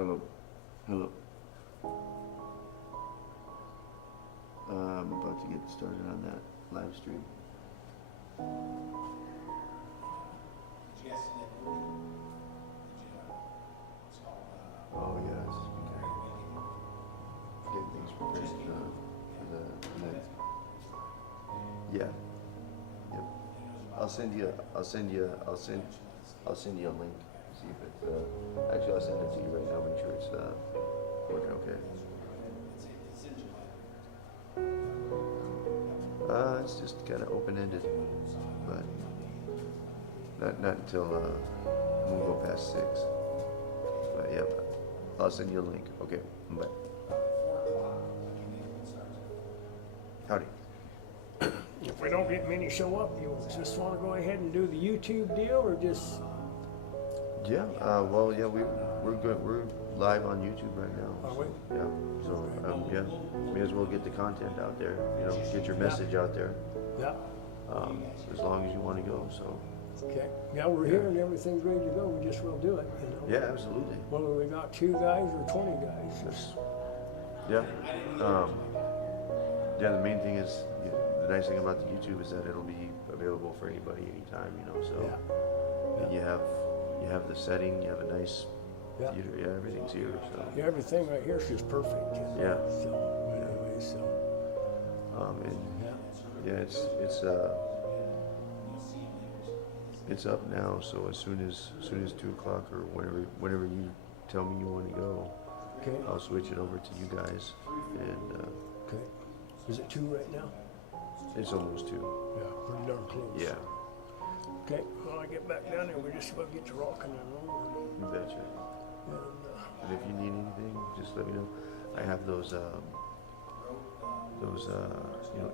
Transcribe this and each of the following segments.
Hello. Hello. I'm about to get started on that live stream. Did you guys see that movie? It's called, Oh yes. Getting things prepared for the night. Yeah. Yep. I'll send you a link. See if it's actually I'll send it to you right now. Make sure it's working okay. It's in July. It's just kind of open-ended, but not until we'll go past 6. But yeah, I'll send you a link. Okay, bye. 4 o'clock, like you make it start. Howdy. If we don't get many show up, you just want to go ahead and do the YouTube deal, or just? Yeah. Well, yeah, we're good. We're live on YouTube right now. Are we? Yeah. So yeah, may as well get the content out there. You know, get your message out there. Yeah. As long as you want to go. So. Okay. Yeah, we're here and everything's ready to go. We just will do it. You know. Yeah, absolutely. Whether we got 2 guys or 20 guys. Just, yeah. Yeah. The main thing is the nice thing about the YouTube is that it'll be available for anybody, anytime. You know. So. Yeah. And you have the setting. You have a nice Yeah. theater. Yeah, everything's here. So. Yeah, everything right here is just perfect. You know? Yeah. So anyway, so. And Yeah. yeah, it's up now. So as soon as 2 o'clock or whenever you tell me you want to go, Okay. I'll switch it over to you guys. And Okay. Is it 2 right now? it's almost 2. Yeah, pretty darn close. Yeah, Okay. When I get back down there, we just about get to rocking and rolling. you betcha. And, And if you need anything, just let me know. I have those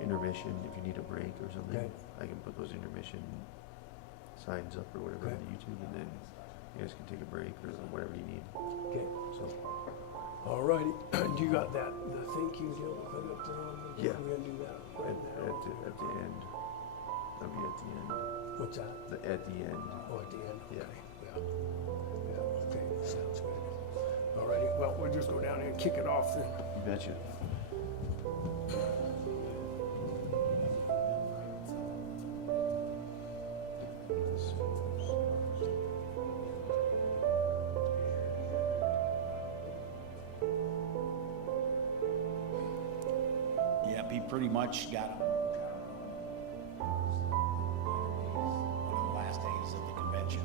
intermission. If you need a break or something, Okay. I can put those intermission signs up or whatever on the YouTube, and then you guys can take a break or whatever you need. okay. So All righty. Do you got that, the thank you deal to put up there on the, Yeah. we're gonna do that right now? at the end, I'll be at the end. What's that? At the end. Oh, at the end, Yeah. okay, yeah. Yeah, okay, sounds good. All righty, well, we'll just go down here and kick it off then. You betcha. Yep, he pretty much got one of the last days of the convention.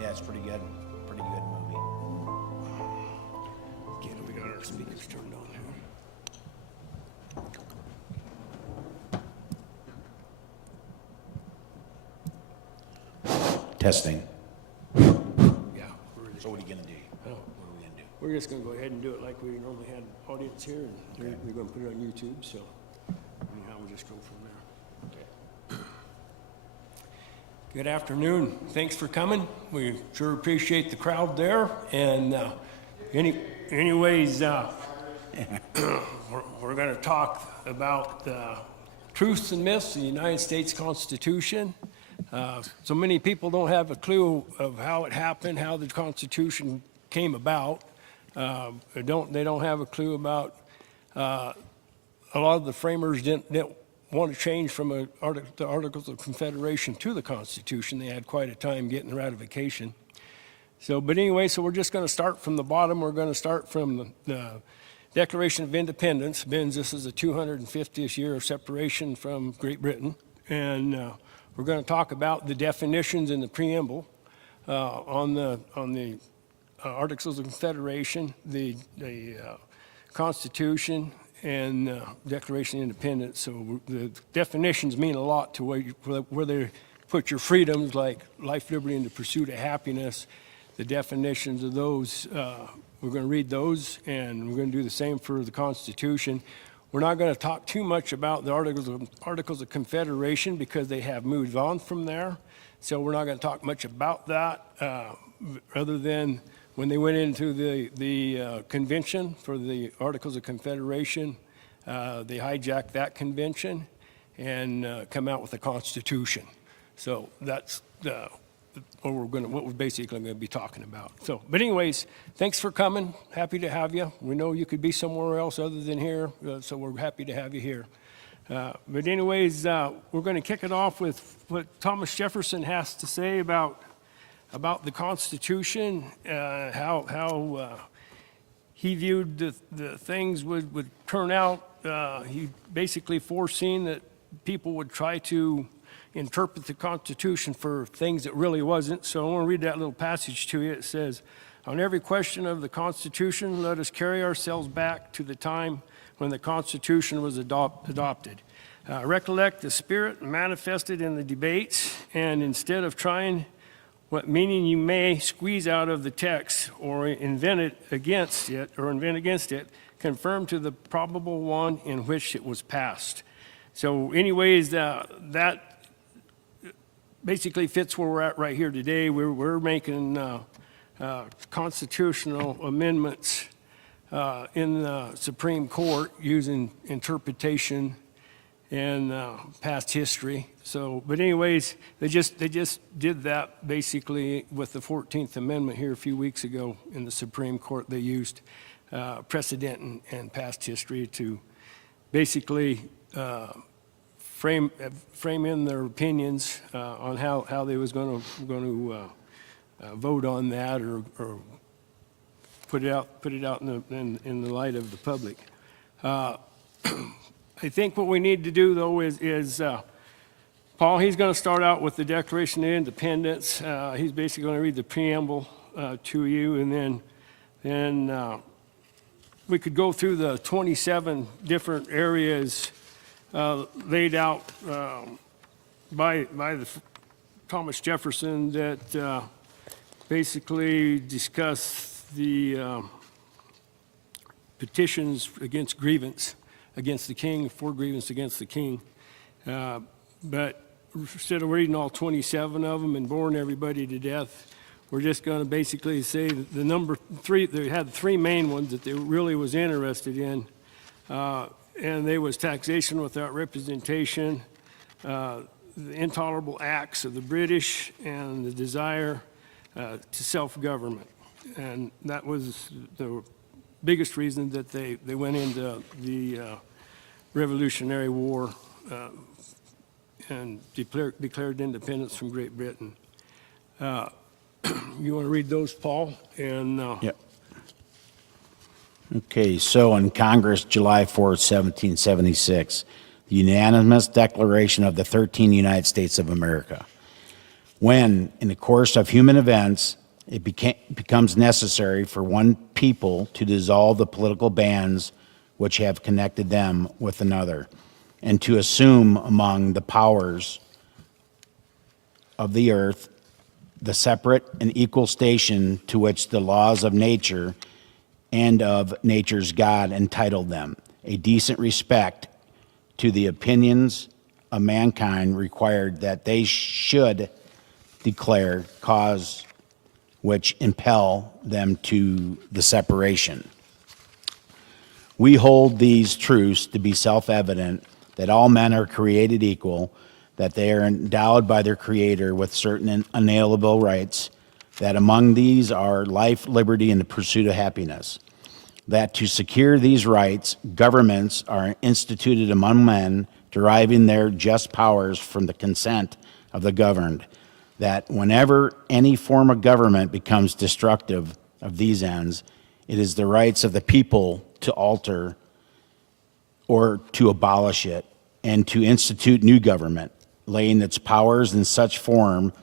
Yeah, it's pretty good. Pretty good movie. Okay, we got our speakers turned on here. Testing. Yeah, So what are you gonna do? oh, What are we gonna do? we're just gonna go ahead and do it like we normally had audience here, and we're gonna put it on YouTube, so anyhow, we'll just go from there. Okay. Good afternoon. Thanks for coming. We sure appreciate the crowd there. And anyways, we're going to talk about truths and myths in the United States Constitution. So many people don't have a clue of how it happened, how the Constitution came about. They don't have a clue about a lot of the framers didn't want to change from the Articles of Confederation to the Constitution. They had quite a time getting the ratification. So, but anyway, so we're just going to start from the bottom. We're going to start from the Declaration of Independence. This is the 250th year of separation from Great Britain. And we're going to talk about the definitions in the preamble on the Articles of Confederation, the Constitution, and Declaration of Independence. So the definitions mean a lot to where they put your freedoms, like life, liberty, and the pursuit of happiness. The definitions of those, we're going to read those, and we're going to do the same for the Constitution. We're not going to talk too much about the Articles of Confederation because they have moved on from there. So we're not going to talk much about that, other than when they went into the convention for the Articles of Confederation, they hijacked that convention and come out with the Constitution. So that's what we're basically going to be talking about. So, but anyways, thanks for coming. Happy to have you. We know you could be somewhere else other than here, so we're happy to have you here. But anyways, we're going to kick it off with what Thomas Jefferson has to say about the Constitution, how he viewed the things would turn out. He basically foreseen that people would try to interpret the Constitution for things that really wasn't. So I want to read that little passage to you. It says, "On every question of the Constitution, let us carry ourselves back to the time when the Constitution was adopted. Recollect the spirit manifested in the debates, and instead of trying what meaning you may squeeze out of the text or invent against it, confirm to the probable one in which it was passed." So anyways, that basically fits where we're at right here today. We're making constitutional amendments in the Supreme Court using interpretation and past history. So, but anyways, they just did that basically with the 14th Amendment here a few weeks ago in the Supreme Court. They used precedent and past history to basically frame in their opinions on how they was going to vote on that or put it out in the light of the public. I think what we need to do though is Paul, he's going to start out with the Declaration of Independence. He's basically going to read the preamble to you, and then we could go through the 27 different areas laid out by Thomas Jefferson that basically discuss the petitions against grievance against the king, for grievance against the king. But instead of reading all 27 of them and boring everybody to death, we're just going to basically say the number three. They had three main ones that they really was interested in. And they was taxation without representation, the intolerable acts of the British, and the desire to self-government. And that was the biggest reason that they went into the Revolutionary War and declared independence from Great Britain. You want to read those, Paul? And Yep. Okay, so in Congress, July 4th, 1776, the unanimous declaration of the 13 United States of America. When, in the course of human events, it becomes necessary for one people to dissolve the political bands which have connected them with another, and to assume among the powers of the earth the separate and equal station to which the laws of nature and of nature's God entitled them, a decent respect to the opinions of mankind required that they should declare cause which impel them to the separation. We hold these truths to be self-evident, that all men are created equal, that they are endowed by their Creator with certain inalienable rights, that among these are life, liberty, and the pursuit of happiness. That to secure these rights, governments are instituted among men, deriving their just powers from the consent of the governed. That whenever any form of government becomes destructive of these ends, it is the rights of the people to alter or to abolish it, and to institute new government, laying its powers in such form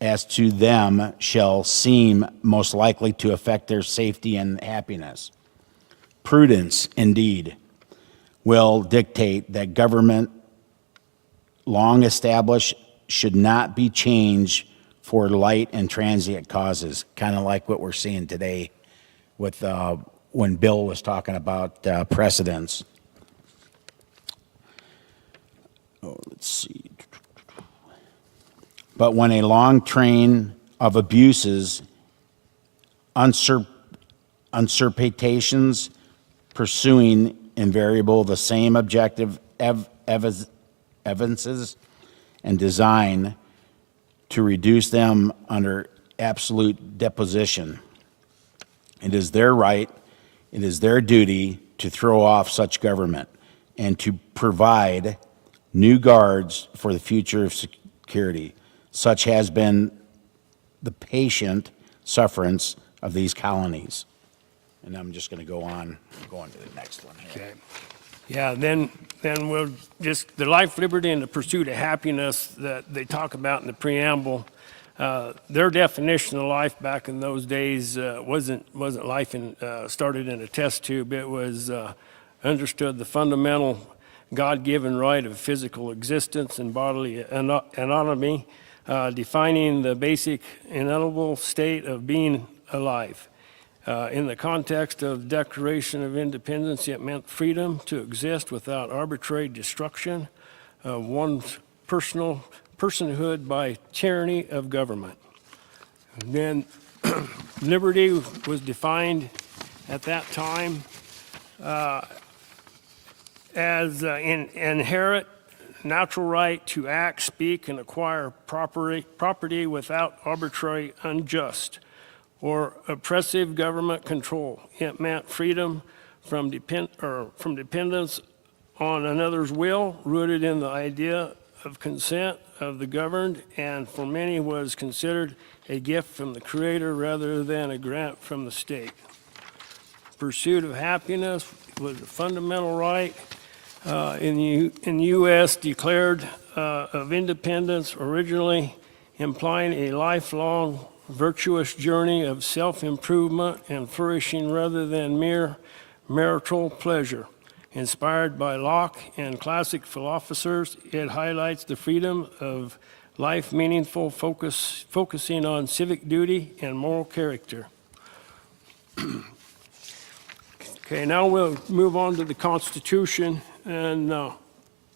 as to them shall seem most likely to affect their safety and happiness. Prudence, indeed, will dictate that government long established should not be changed for light and transient causes, kind of like what we're seeing today with when Bill was talking about precedents. Oh, let's see. But when a long train of abuses, usurpations, pursuing invariable the same objective evidences and design to reduce them under absolute deposition. It is their right, it is their duty to throw off such government and to provide new guards for the future of security. Such has been the patient sufferance of these colonies. And I'm just going to go on to the next one here. Okay. Yeah, then we'll just, the life, liberty, and the pursuit of happiness that they talk about in the preamble, their definition of life back in those days wasn't life started in a test tube. It was understood the fundamental God-given right of physical existence and bodily anatomy, defining the basic inalienable state of being alive. In the context of the Declaration of Independence, it meant freedom to exist without arbitrary destruction of one's personhood by tyranny of government. And then liberty was defined at that time as an inherent natural right to act, speak, and acquire property without arbitrary, unjust, or oppressive government control. It meant freedom from dependence on another's will, rooted in the idea of consent of the governed, and for many was considered a gift from the Creator rather than a grant from the state. Pursuit of happiness was a fundamental right in the U.S. declared of independence, originally implying a lifelong virtuous journey of self-improvement and flourishing rather than mere marital pleasure. Inspired by Locke and classic philosophers, it highlights the freedom of life, meaningful focusing on civic duty and moral character. Okay, now we'll move on to the Constitution, and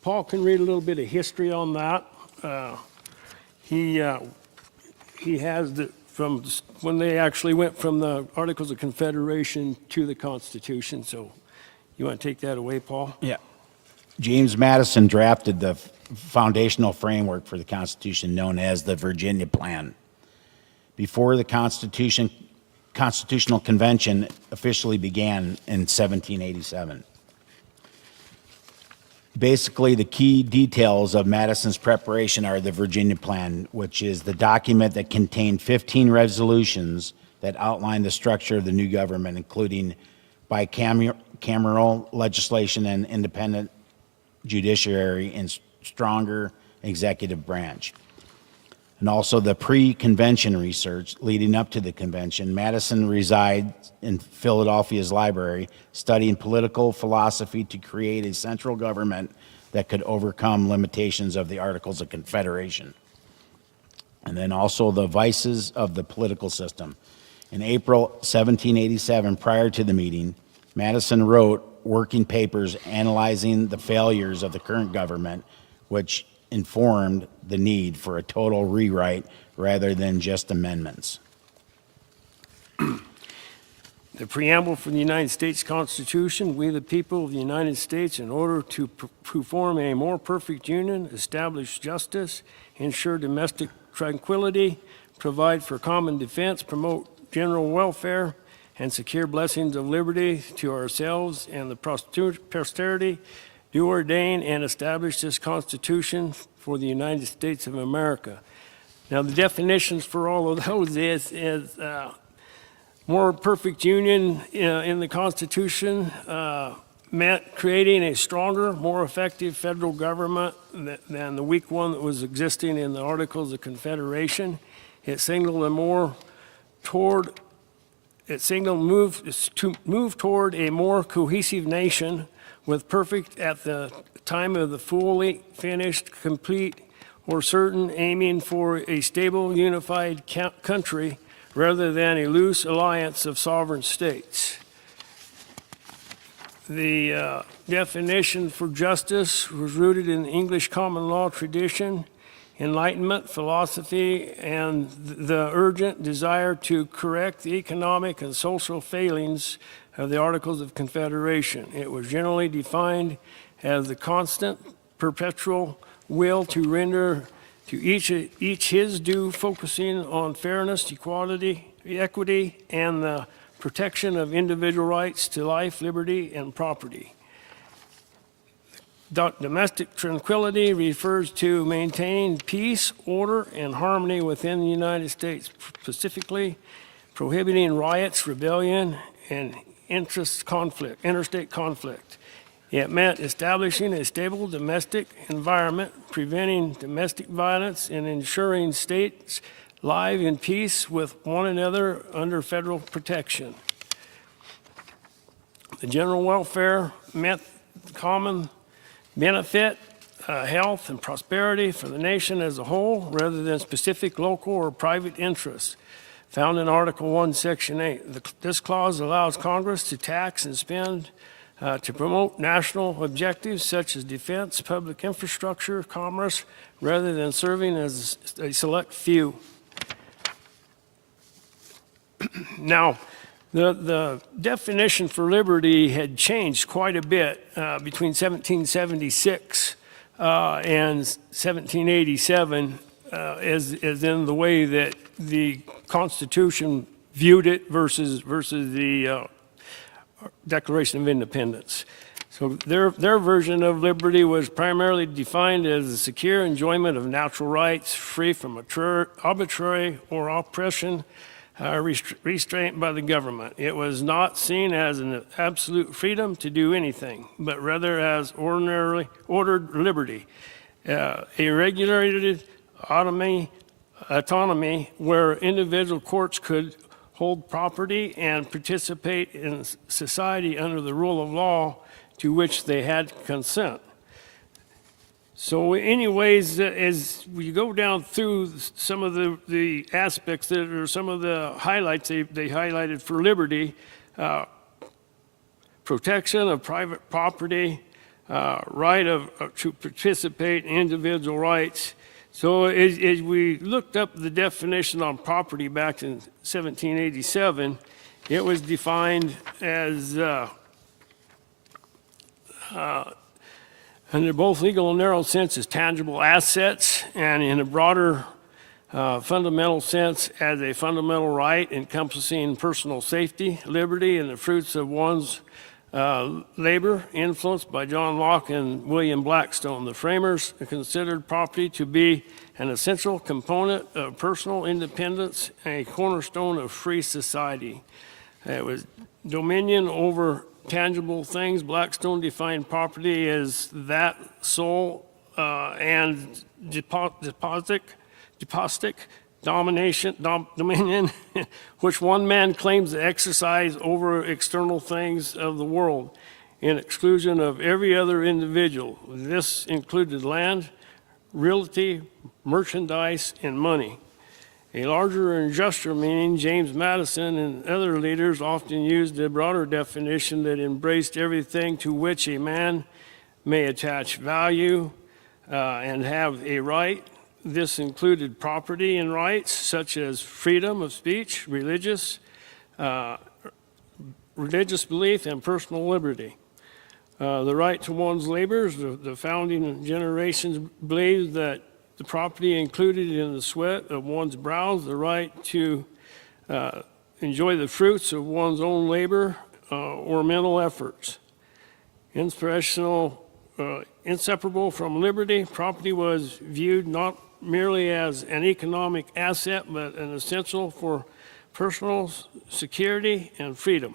Paul can read a little bit of history on that. He has from when they actually went from the Articles of Confederation to the Constitution. So you want to take that away, Paul? Yeah. James Madison drafted the foundational framework for the Constitution known as the Virginia Plan. Before the Constitutional Convention officially began in 1787. Basically, the key details of Madison's preparation are the Virginia Plan, which is the document that contained 15 resolutions that outline the structure of the new government, including bicameral legislation and independent judiciary and stronger executive branch. And also the pre-convention research leading up to the convention. Madison resides in Philadelphia's library, studying political philosophy to create a central government that could overcome limitations of the Articles of Confederation. And then also the vices of the political system. In April 1787, prior to the meeting, Madison wrote working papers analyzing the failures of the current government, which informed the need for a total rewrite rather than just amendments. The preamble for the United States Constitution: we the people of the United States, in order to perform a more perfect union, establish justice, ensure domestic tranquility, provide for common defense, promote general welfare, and secure blessings of liberty to ourselves and the posterity, do ordain and establish this Constitution for the United States of America. Now, the definitions for all of those is more perfect union in the Constitution meant creating a stronger, more effective federal government than the weak one that was existing in the Articles of Confederation. It signaled a move toward a more cohesive nation with perfect at the time of the fully finished, complete, or certain, aiming for a stable, unified country rather than a loose alliance of sovereign states. The definition for justice was rooted in the English common law tradition, Enlightenment philosophy, and the urgent desire to correct the economic and social failings of the Articles of Confederation. It was generally defined as the constant, perpetual will to render To each his due, focusing on fairness, equality, equity, and the protection of individual rights to life, liberty, and property. Domestic tranquility refers to maintaining peace, order, and harmony within the United States, specifically prohibiting riots, rebellion, and interstate conflict. It meant establishing a stable domestic environment, preventing domestic violence, and ensuring states live in peace with one another under federal protection. The general welfare meant common benefit, health, and prosperity for the nation as a whole, rather than specific local or private interests. Found in Article 1, Section 8. This clause allows Congress to tax and spend to promote national objectives such as defense, public infrastructure, commerce, rather than serving as a select few. Now, the definition for liberty had changed quite a bit between 1776 and 1787, as in the way that the Constitution viewed it versus the Declaration of Independence. So their version of liberty was primarily defined as the secure enjoyment of natural rights, free from arbitrary or oppression, restraint by the government. It was not seen as an absolute freedom to do anything, but rather as ordered liberty, a regulated autonomy where individual courts could hold property and participate in society under the rule of law to which they had consent. So anyways, as we go down through some of the aspects that are some of the highlights they highlighted for liberty, protection of private property, right to participate in individual rights. So as we looked up the definition on property back in 1787, it was defined as under both legal and narrow sense as tangible assets, and in a broader fundamental sense as a fundamental right encompassing personal safety, liberty, and the fruits of one's labor, influenced by John Locke and William Blackstone. The framers considered property to be an essential component of personal independence and a cornerstone of free society. It was dominion over tangible things. Blackstone defined property as that sole and despotic dominion which one man claims to exercise over external things of the world in exclusion of every other individual. This included land, realty, merchandise, and money. A larger and juster meaning, James Madison and other leaders often used a broader definition that embraced everything to which a man may attach value and have a right. This included property and rights such as freedom of speech, religious belief, and personal liberty. The right to one's labors. The founding generations believed that the property included in the sweat of one's brows, the right to enjoy the fruits of one's own labor or mental efforts. Inseparable from liberty, property was viewed not merely as an economic asset, but an essential for personal security and freedom.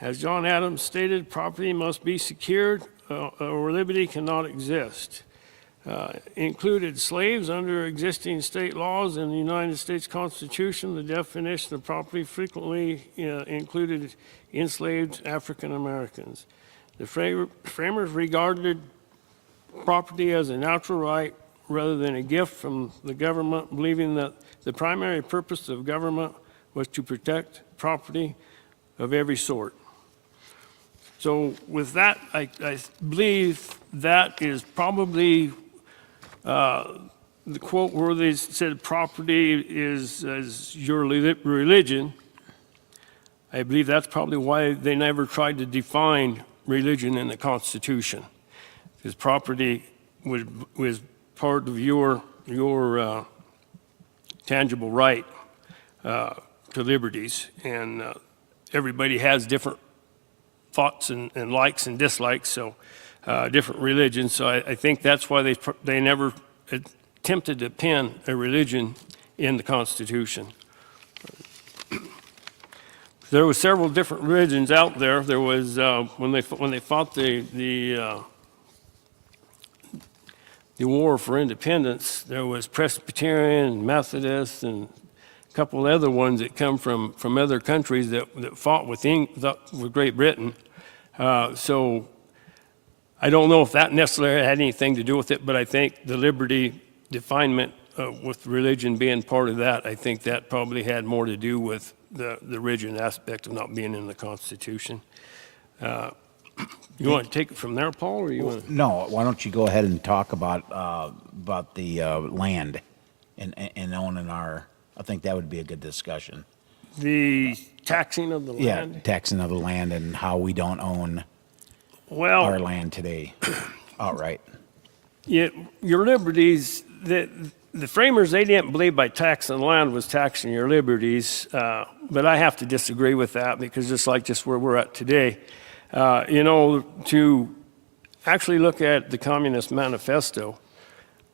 As John Adams stated, property must be secured or liberty cannot exist. Included slaves under existing state laws in the United States Constitution. The definition of property frequently included enslaved African Americans. The framers regarded property as a natural right rather than a gift from the government, believing that the primary purpose of government was to protect property of every sort. So with that, I believe that is probably the quote where they said property is as your religion. I believe that's probably why they never tried to define religion in the Constitution, because property was part of your your tangible right to liberties, and everybody has different thoughts and likes and dislikes, so different religions. So I think that's why they never attempted to pin a religion in the Constitution. There were several different religions out there. There was when they fought the war for independence, there was Presbyterian, Methodist, and a couple of other ones that come from other countries that fought with Great Britain. So I don't know if that necessarily had anything to do with it, but I think the liberty definement with religion being part of that, I think that probably had more to do with the religion aspect of not being in the Constitution. You want to take it from there, Paul, or you want to? No, why don't you go ahead and talk about the land and owning our, I think that would be a good discussion. The taxing of the land? Yeah, taxing of the land and how we don't own Well, our land today outright. your liberties, the framers, they didn't believe by taxing land was taxing your liberties, but I have to disagree with that, because just where we're at today, to actually look at the Communist Manifesto,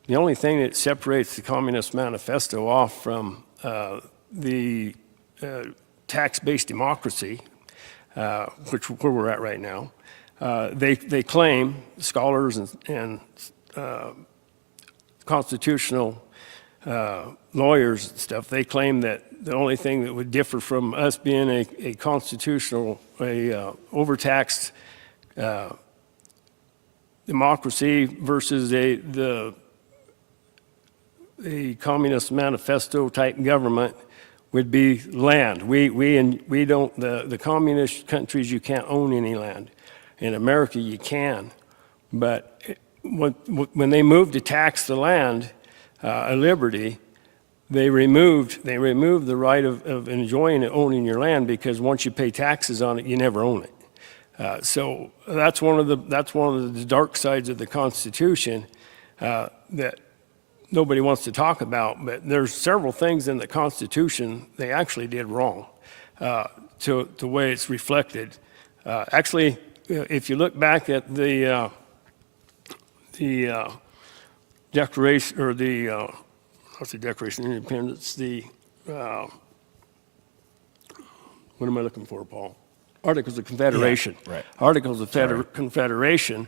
the only thing that separates the Communist Manifesto off from the tax-based democracy, where we're at right now, they claim, scholars and constitutional lawyers and stuff, they claim that the only thing that would differ from us being a constitutional, overtaxed democracy versus a Communist Manifesto type government would be land. We don't, the communist countries, you can't own any land. In America, you can, but when they moved to tax the land, a liberty, they removed the right of enjoying and owning your land, because once you pay taxes on it, you never own it. So that's one of the dark sides of the Constitution that nobody wants to talk about. But there's several things in the Constitution they actually did wrong, to the way it's reflected. Actually, if you look back at the Declaration, or the what's the Declaration of Independence? What am I looking for, Paul? Articles of Confederation. Yeah, right. Articles of Confederation.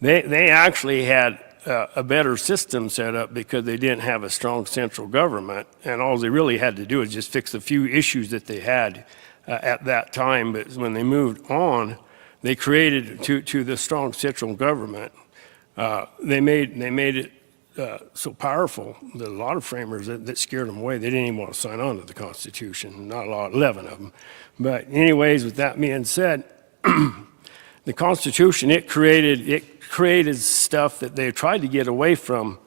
They actually had a better system set up, because they didn't have a strong central government, and all they really had to do is just fix a few issues that they had at that time. But when they moved on, they created to the strong central government. They made it so powerful that a lot of framers that scared them away. They didn't even want to sign on to the Constitution. Not a lot, 11 of them. But anyways, with that being said, the Constitution, it created stuff that they tried to get away from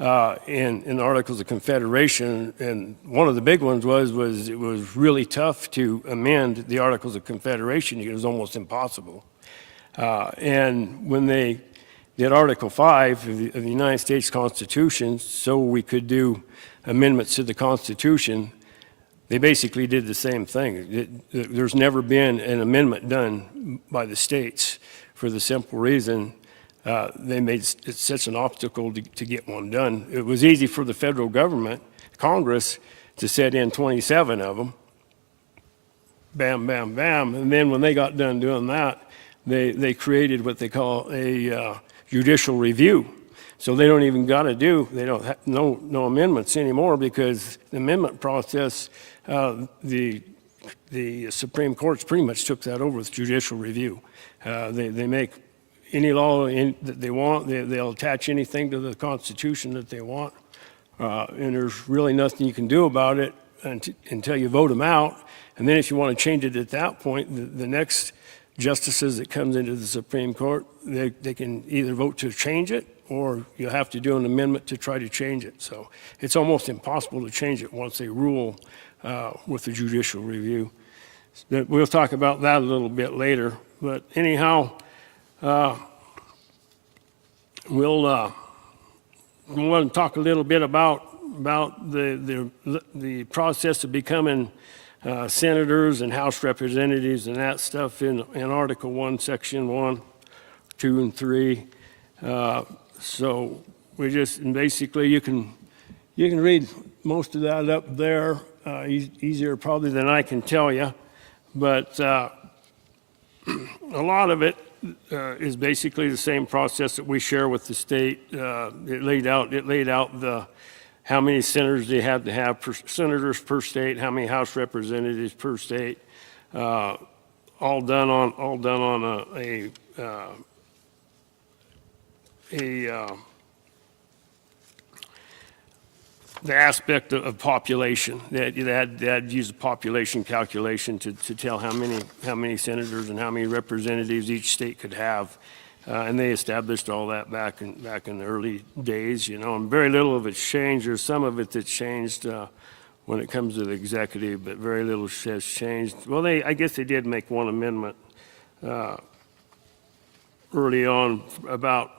in Articles of Confederation. And one of the big ones was it was really tough to amend the Articles of Confederation. It was almost impossible. And when they did Article 5 of the United States Constitution, so we could do amendments to the Constitution, they basically did the same thing. There's never been an amendment done by the states, for the simple reason they made it such an obstacle to get one done. It was easy for the federal government, Congress, to set in 27 of them. Bam, bam, bam. And then when they got done doing that, they created what they call a judicial review. So they don't even got to they don't have no amendments anymore, because the amendment process, the Supreme Court's pretty much took that over with judicial review. They make any law that they want, they'll attach anything to the Constitution that they want, and there's really nothing you can do about it until you vote them out. And then if you want to change it at that point, the next justices that comes into the Supreme Court, they can either vote to change it, or you have to do an amendment to try to change it. So it's almost impossible to change it once they rule with the judicial review. We'll talk about that a little bit later. But anyhow, we'll I want to talk a little bit about the process of becoming senators and House representatives and that stuff in Article 1, Section 1, 2, and 3. So we just, and basically you can read most of that up there, easier probably than I can tell you. But a lot of it is basically the same process that we share with the state. It laid out the how many senators they had to have senators per state, how many House representatives per state, all done on the aspect of population. They had to use a population calculation to tell how many senators and how many representatives each state could have. And they established all that back in the early days, you know, and very little of it's changed. There's some of it that's changed when it comes to the executive, but very little has changed. Well, I guess they did make one amendment early on about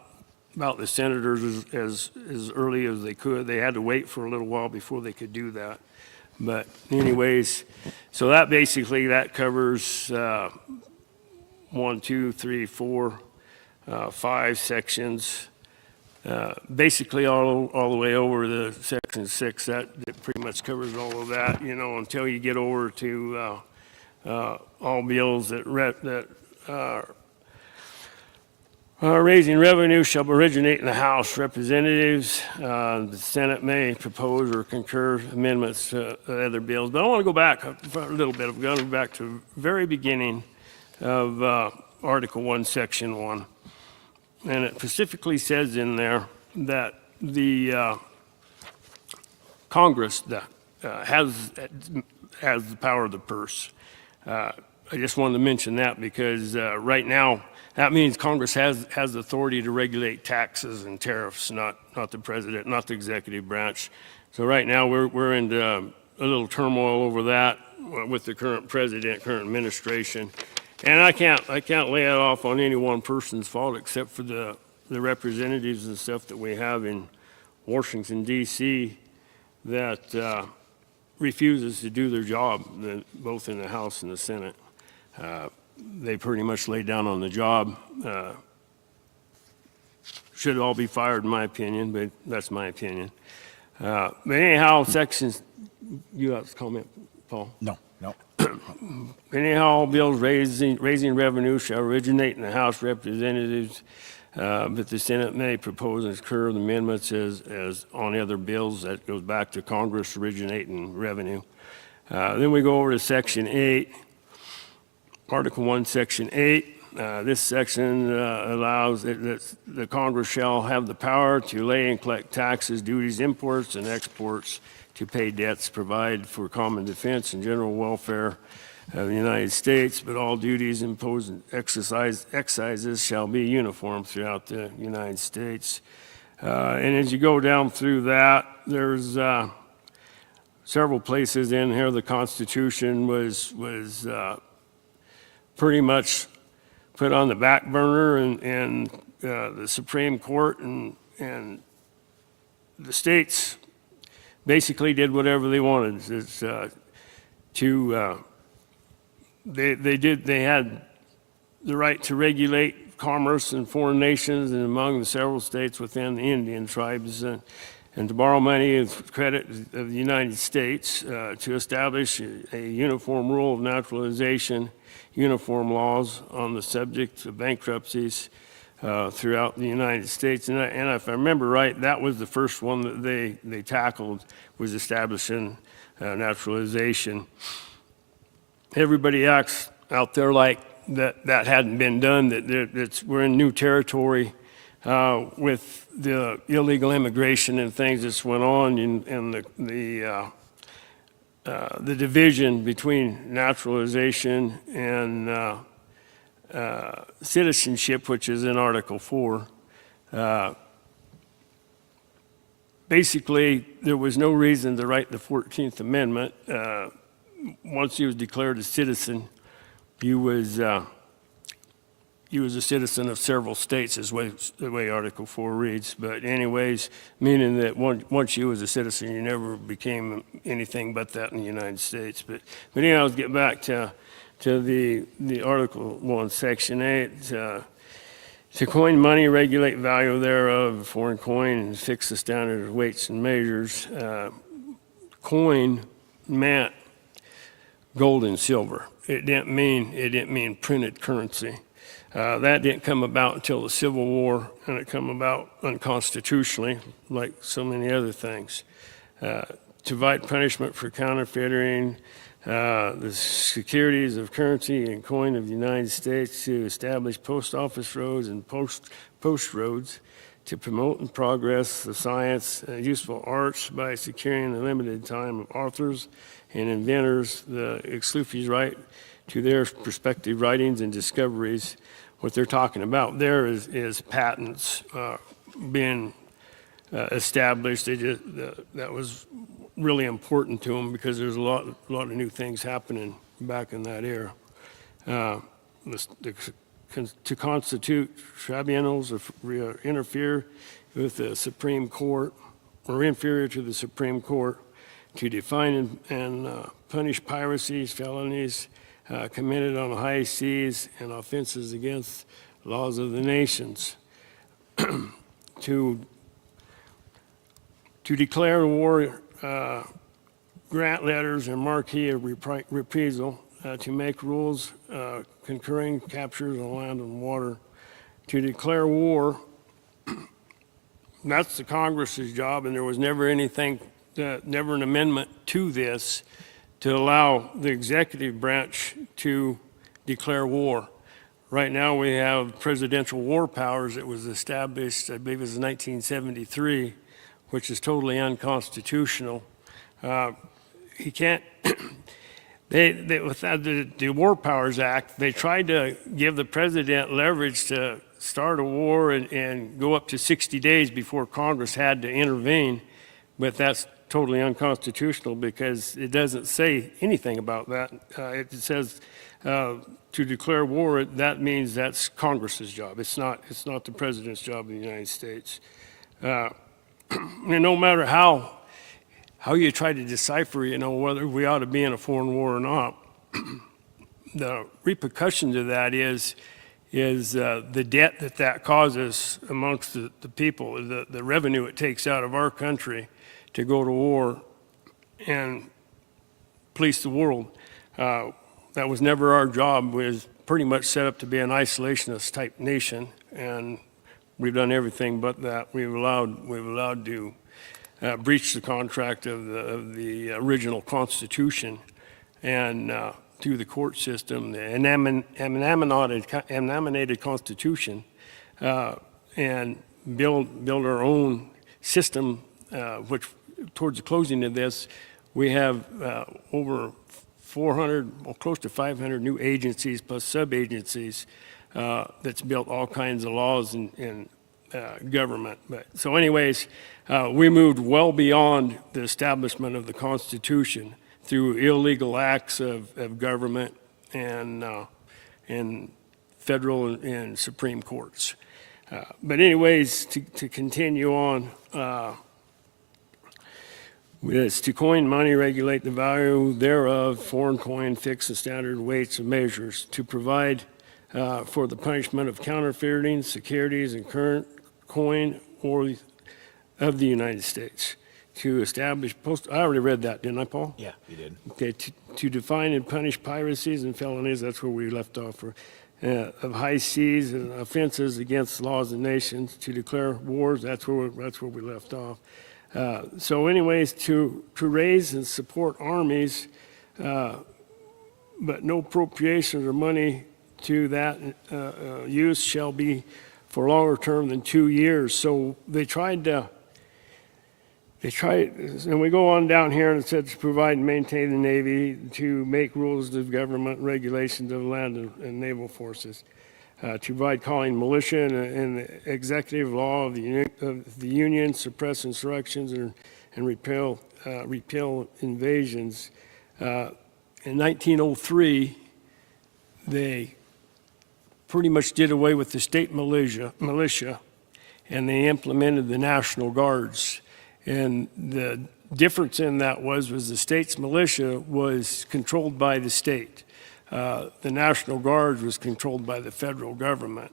the senators as early as they could. They had to wait for a little while before they could do that. But anyways, so that basically, that covers 1, 2, 3, 4, 5 sections. Basically all the way over to Section 6, that pretty much covers all of that, you know, until you get over to all bills that raising revenue shall originate in the House. Representatives, the Senate may propose or concur amendments to other bills. But I want to go back a little bit. I'm going back to the very beginning of Article 1, Section 1. And it specifically says in there that the Congress has the power of the purse. I just wanted to mention that because right now, that means Congress has authority to regulate taxes and tariffs, not the president, not the executive branch. So right now we're into a little turmoil over that with the current president, current administration, and I can't lay it off on any one person's fault except for the representatives and stuff that we have in Washington D.C. that refuses to do their job, both in the House and the Senate. They pretty much laid down on the job. Should all be fired, in my opinion, but that's my opinion. But anyhow, sections, you have a comment, Paul? No. Anyhow, all bills raising revenue shall originate in the House Representatives, but the Senate may propose and concur amendments as on other bills. That goes back to Congress originating revenue. Then we go over to Section 8. Article 1, Section 8, this section allows that the Congress shall have the power to lay and collect taxes, duties, imports, and exports, to pay debts, provide for common defense and general welfare of the United States, but all duties imposed and excises shall be uniform throughout the United States. And as you go down through that, there's several places in here the Constitution was pretty much put on the back burner, and the Supreme Court and the states basically did whatever they wanted. They had the right to regulate commerce in foreign nations and among the several states within the Indian tribes, and to borrow money of credit of the United States, to establish a uniform rule of naturalization, uniform laws on the subject of bankruptcies throughout the United States. And if I remember right, that was the first one that they tackled, was establishing naturalization. Everybody acts out there like that hadn't been done, that we're in new territory with the illegal immigration and things that's went on, and the division between naturalization and citizenship, which is in Article 4. Basically, there was no reason to write the 14th Amendment. Once he was declared a citizen, you you as a citizen of several states is the way Article 4 reads. But anyways, meaning that once you as a citizen, you never became anything but that in the United States. But anyhow, let's get back to the Article 1, Section 8. To coin money, regulate value thereof, foreign coin, and fix the standard of weights and measures. Coin meant gold and silver. It didn't mean printed currency. That didn't come about until the Civil War, and it come about unconstitutionally, like so many other things. To provide punishment for counterfeiting the securities of currency and coin of the United States, to establish post office roads and post roads, to promote and progress the science and useful arts by securing the limited time of authors and inventors the exclusive right to their respective writings and discoveries. What they're talking about there is patents being established. That was really important to them because there's a lot of new things happening back in that era. To constitute tribunals interfere with the Supreme Court or inferior to the Supreme Court, to define and punish piracies, felonies committed on the high seas, and offenses against laws of the nations. To declare war, grant letters and marquee of reprisal, to make rules concurring captures on land and water, to declare war. That's the Congress's job, and there was never never an amendment to this to allow the executive branch to declare war. Right now we have presidential war powers that was established, I believe it was in 1973, which is totally unconstitutional. He can't, with the War Powers Act, they tried to give the president leverage to start a war and go up to 60 days before Congress had to intervene, but that's totally unconstitutional because it doesn't say anything about that. It says to declare war, that means that's Congress's job. It's not the president's job in the United States. And no matter how you try to decipher, whether we ought to be in a foreign war or not, the repercussions of that is the debt that causes amongst the people, the revenue it takes out of our country to go to war and police the world. That was never our job. We was pretty much set up to be an isolationist type nation, and we've done everything but that. We've allowed to breach the contract of the original Constitution, and through the court system, the emanated Constitution, and build our own system, which towards the closing of this, we have over 400, well, close to 500 new agencies plus sub-agencies that's built all kinds of laws in government. So anyways, we moved well beyond the establishment of the Constitution through illegal acts of government and federal and Supreme Courts. But anyways, to continue on, it's to coin money, regulate the value thereof, foreign coin, fix the standard weights and measures, to provide for the punishment of counterfeiting securities and current coin or of the United States, to establish I already read that, didn't I, Paul? Yeah, you did. Okay, to define and punish piracies and felonies, that's where we left off, of high seas and offenses against laws of nations, to declare wars, that's where we left off. So anyways, to raise and support armies, but no appropriations or money to that use shall be for longer term than 2 years. So they tried, and we go on down here and it said to provide and maintain the Navy, to make rules of government regulations of land and naval forces, to provide calling militia and the executive law of the Union, suppress insurrections and repel invasions. In 1903, they pretty much did away with the state militia, and they implemented the National Guards. And the difference in that was the state's militia was controlled by the state. The National Guard was controlled by the federal government.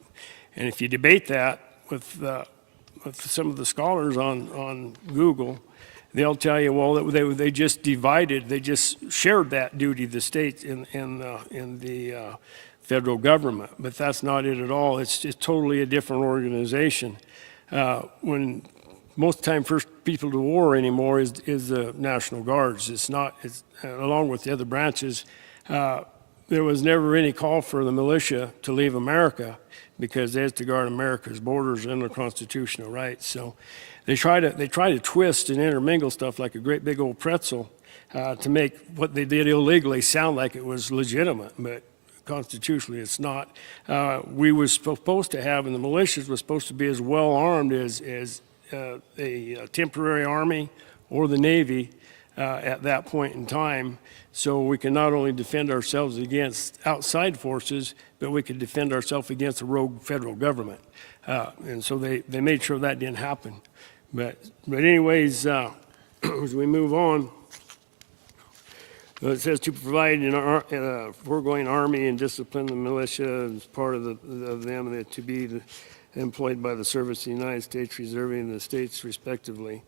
And if you debate that with some of the scholars on Google, they'll tell you, well, they just divided, they just shared that duty, the state in the federal government. But that's not it at all. It's just totally a different organization. When most of the time, first people to war anymore is the National Guards. It's not, along with the other branches, there was never any call for the militia to leave America because they had to guard America's borders and their constitutional rights. So they try to twist and intermingle stuff like a great big old pretzel to make what they did illegally sound like it was legitimate, but constitutionally it's not. We were supposed to have, and the militias was supposed to be as well armed as a temporary army or the Navy at that point in time, so we can not only defend ourselves against outside forces, but we could defend ourselves against the rogue federal government. And so they made sure that didn't happen. But anyways, as we move on, it says to provide an foregoing army and discipline the militia as part of them and to be employed by the service of the United States, reserving the states respectively.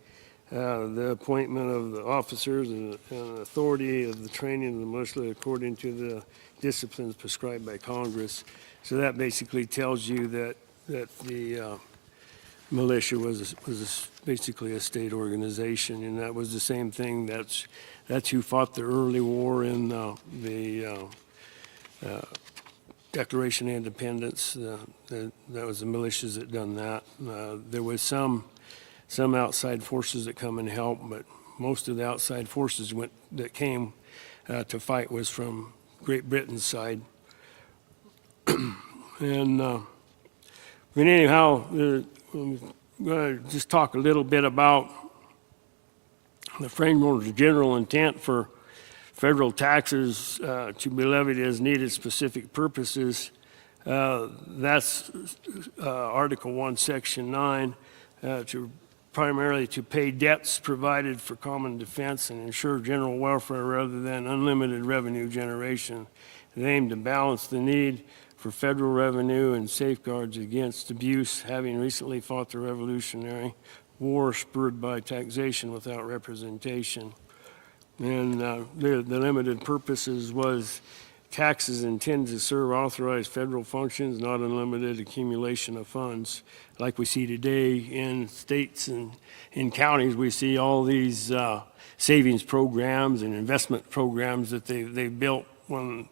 The appointment of the officers and authority of the training of the militia according to the disciplines prescribed by Congress. So that basically tells you that the militia was basically a state organization, and that was the same thing. That's who fought the early war in the Declaration of Independence. That was the militias that done that. There was some outside forces that come and help, but most of the outside forces that came to fight was from Great Britain's side. And anyhow, I'm going to just talk a little bit about the framework's general intent for federal taxes to be levied as needed specific purposes. That's Article 1, Section 9, primarily to pay debts provided for common defense and ensure general welfare rather than unlimited revenue generation. It aimed to balance the need for federal revenue and safeguards against abuse, having recently fought the Revolutionary War spurred by taxation without representation. And the limited purposes was taxes intended to serve authorized federal functions, not unlimited accumulation of funds. Like we see today in states and in counties, we see all these savings programs and investment programs that they built when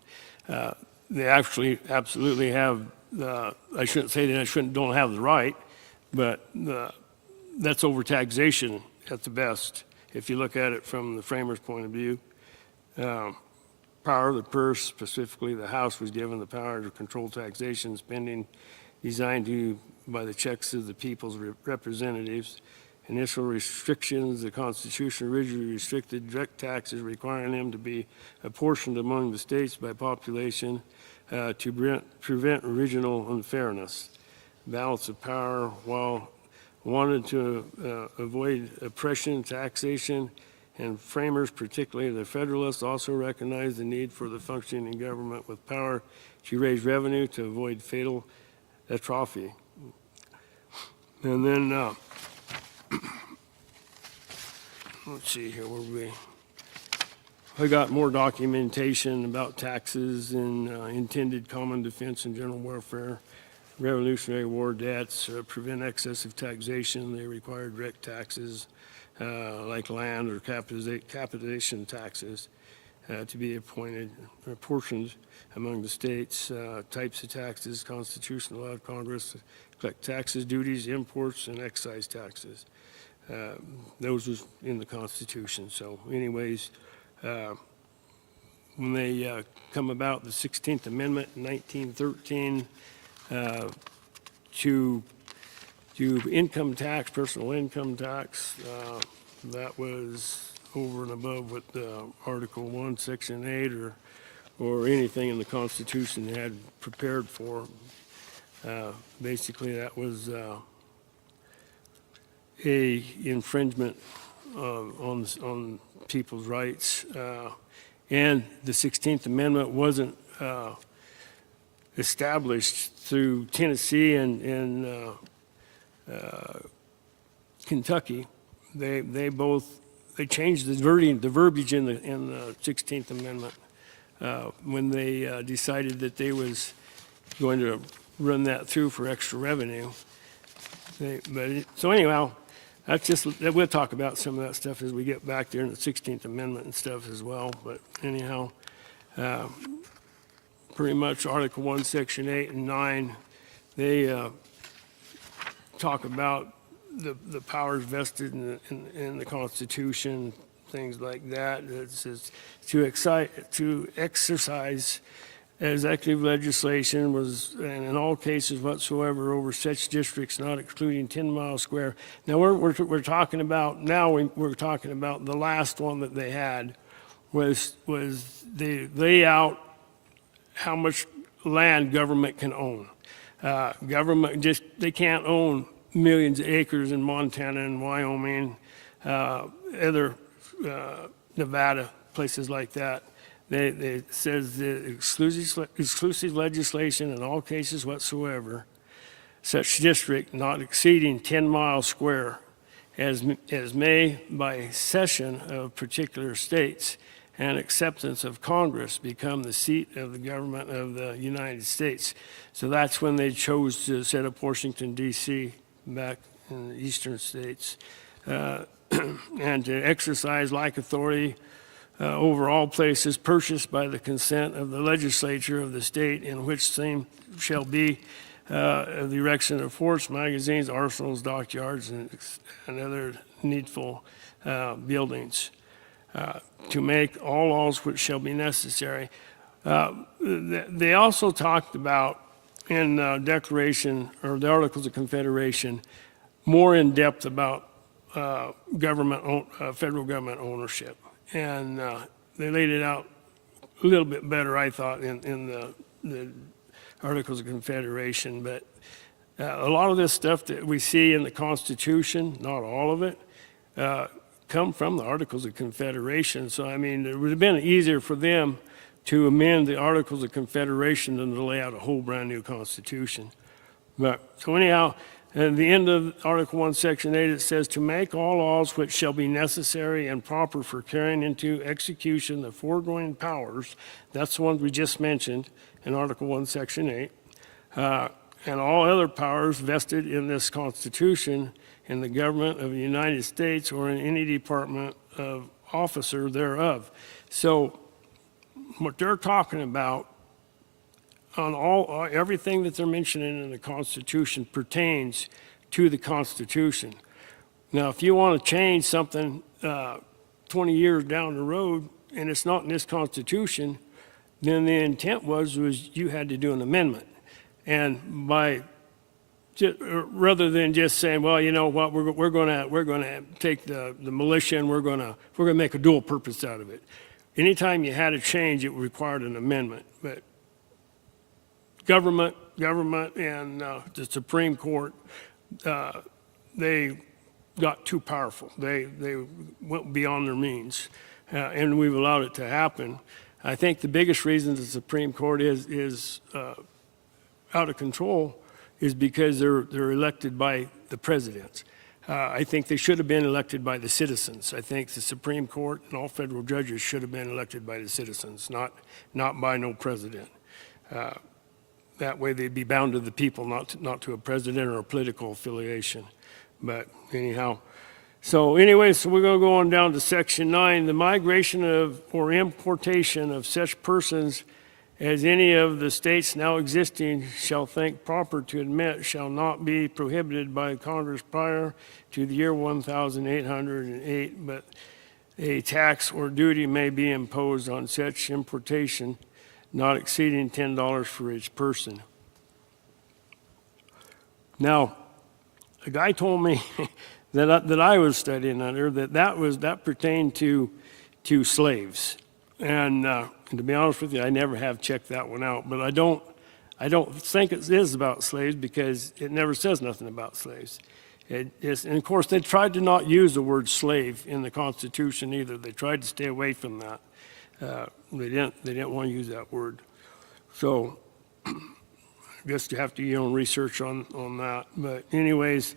they actually absolutely have, I shouldn't say that don't have the right, but that's overtaxation at the best, if you look at it from the framers' point of view. Power of the purse, specifically the House, was given the power to control taxation spending designed by the checks of the people's representatives. Initial restrictions, the Constitution originally restricted direct taxes, requiring them to be apportioned among the states by population to prevent regional unfairness. Balance of power, while wanted to avoid oppression, taxation, and framers, particularly the Federalists, also recognized the need for the functioning government with power to raise revenue to avoid fatal atrophy. And then, let's see here, I got more documentation about taxes and intended common defense and general welfare, Revolutionary War debts, prevent excessive taxation. They require direct taxes like land or capitalization taxes to be apportioned among the states. Types of taxes, Constitution allowed Congress to collect taxes, duties, imports, and excise taxes. Those was in the Constitution. So anyways, when they come about the 16th Amendment in 1913 to income tax, personal income tax, that was over and above what Article 1, Section 8 or anything in the Constitution had prepared for. Basically, that was a infringement on people's rights. And the 16th Amendment wasn't established through Tennessee and Kentucky. They changed the verbiage in the 16th Amendment when they decided that they was going to run that through for extra revenue. So anyhow, that's just, we'll talk about some of that stuff as we get back there in the 16th Amendment and stuff as well. But anyhow, pretty much Article 1, Section 8 and 9, they talk about the powers vested in the Constitution, things like that. It says to exercise executive legislation was, and in all cases whatsoever, over such districts not excluding 10 miles square. Now we're talking about, we're talking about the last one that they had was they lay out how much land government can own. Government they can't own millions of acres in Montana and Wyoming, other Nevada, places like that. It says that exclusive legislation in all cases whatsoever, such district not exceeding 10 miles square as may by cession of particular states and acceptance of Congress become the seat of the government of the United States. So that's when they chose to set up Washington, D.C. back in the eastern states, and to exercise like authority over all places purchased by the consent of the legislature of the state in which same shall be the erection of forts, magazines, arsenals, dockyards, and other needful buildings, to make all laws which shall be necessary. They also talked about in Declaration, or the Articles of Confederation, more in depth about federal government ownership. And they laid it out a little bit better, I thought, in the Articles of Confederation. But a lot of this stuff that we see in the Constitution, not all of it, come from the Articles of Confederation. So, I mean, it would have been easier for them to amend the Articles of Confederation than to lay out a whole brand new Constitution. But, so anyhow, at the end of Article 1, Section 8, it says, to make all laws which shall be necessary and proper for carrying into execution the foregoing powers, that's the ones we just mentioned in Article 1, Section 8, and all other powers vested in this Constitution in the government of the United States or in any department of officer thereof. So what they're talking about on everything that they're mentioning in the Constitution pertains to the Constitution. Now, if you want to change something 20 years down the road and it's not in this Constitution, then the intent was you had to do an amendment. And rather than just saying, well, you know what, we're going to take the militia and we're going to make a dual purpose out of it. Anytime you had a change, it required an amendment. But government and the Supreme Court, they got too powerful. They went beyond their means, and we've allowed it to happen. I think the biggest reason the Supreme Court is out of control is because they're elected by the president. I think they should have been elected by the citizens. I think the Supreme Court and all federal judges should have been elected by the citizens, not by no president. That way they'd be bound to the people, not to a president or a political affiliation. But anyhow, so anyway, so we're going to go on down to Section 9. The migration of or importation of such persons as any of the states now existing shall think proper to admit shall not be prohibited by Congress prior to the year 1808, but a tax or duty may be imposed on such importation not exceeding $10 for each person. Now, a guy told me that I was studying under that pertained to slaves, and to be honest with you, I never have checked that one out. But I don't I don't think it is about slaves because it never says nothing about slaves. And of course, they tried to not use the word slave in the Constitution either. They tried to stay away from that. They didn't want to use that word. So I guess you have to do your own research on that. But anyways,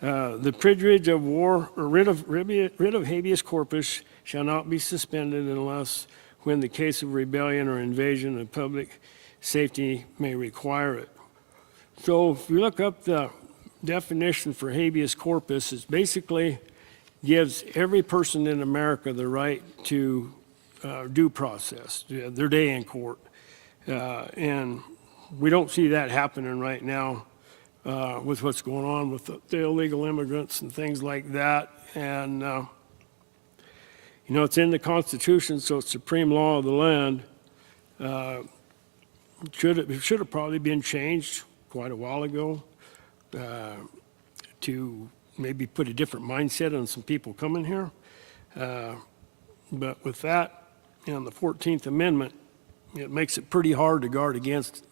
the privilege of war or writ of habeas corpus shall not be suspended unless when the case of rebellion or invasion of public safety may require it. So if you look up the definition for habeas corpus, it basically gives every person in America the right to due process, their day in court. And we don't see that happening right now with what's going on with the illegal immigrants and things like that. And, you know, it's in the Constitution, so it's supreme law of the land. It should have probably been changed quite a while ago to maybe put a different mindset on some people coming here. But with that and the 14th Amendment, it makes it pretty hard to guard against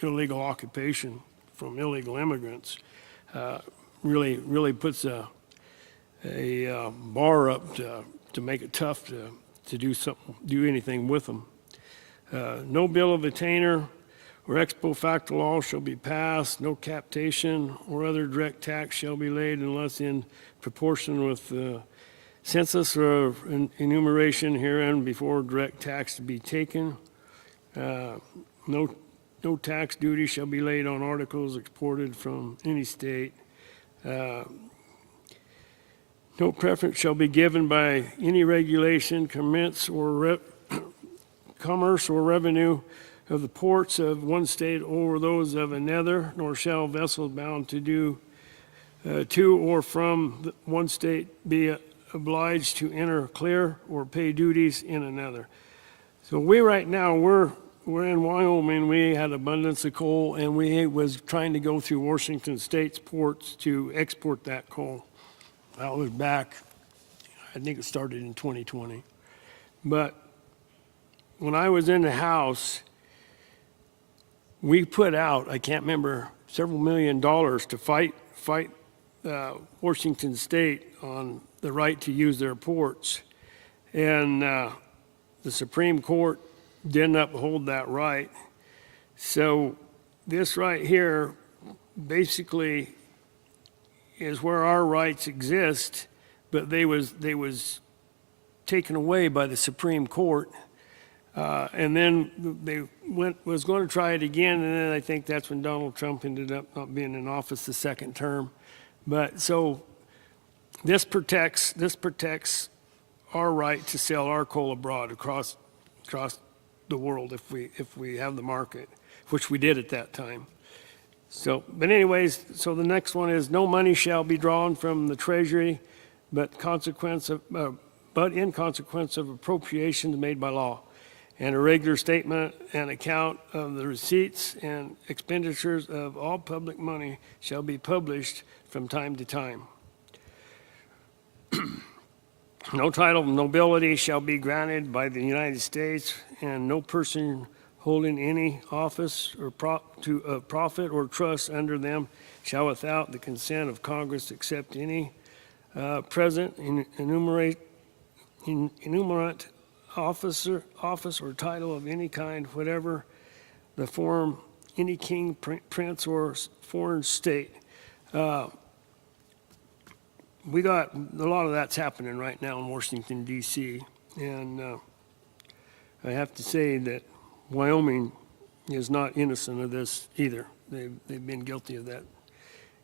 illegal occupation from illegal immigrants. Really puts a bar up to make it tough to do anything with them. No bill of attainder or ex post facto law shall be passed. No captation or other direct tax shall be laid unless in proportion with the census or enumeration herein before direct tax to be taken. No tax duty shall be laid on articles exported from any state. No preference shall be given by any regulation, commerce or revenue of the ports of one state over those of another, nor shall vessels bound to or from one state be obliged to enter, clear, or pay duties in another. So right now, we're in Wyoming. We had abundance of coal, and we was trying to go through Washington State's ports to export that coal. That was back, I think it started in 2020. But when I was in the House, we put out, I can't remember, several $1 million to fight Washington State on the right to use their ports. And the Supreme Court didn't uphold that right. So this right here basically is where our rights exist, but they was taken away by the Supreme Court. And then they was going to try it again, and then I think that's when Donald Trump ended up not being in office the second term. But so this protects our right to sell our coal abroad across the world if we have the market, which we did at that time. So, but anyways, so the next one is no money shall be drawn from the treasury, but in consequence of appropriations made by law. And a regular statement and account of the receipts and expenditures of all public money shall be published from time to time. No title of nobility shall be granted by the United States, and no person holding any office or profit or trust under them shall without the consent of Congress accept any present enumerate office or title of any kind, whatever the form, any king, prince, or foreign state. We got a lot of that's happening right now in Washington, D.C., and I have to say that Wyoming is not innocent of this either. They've been guilty of that,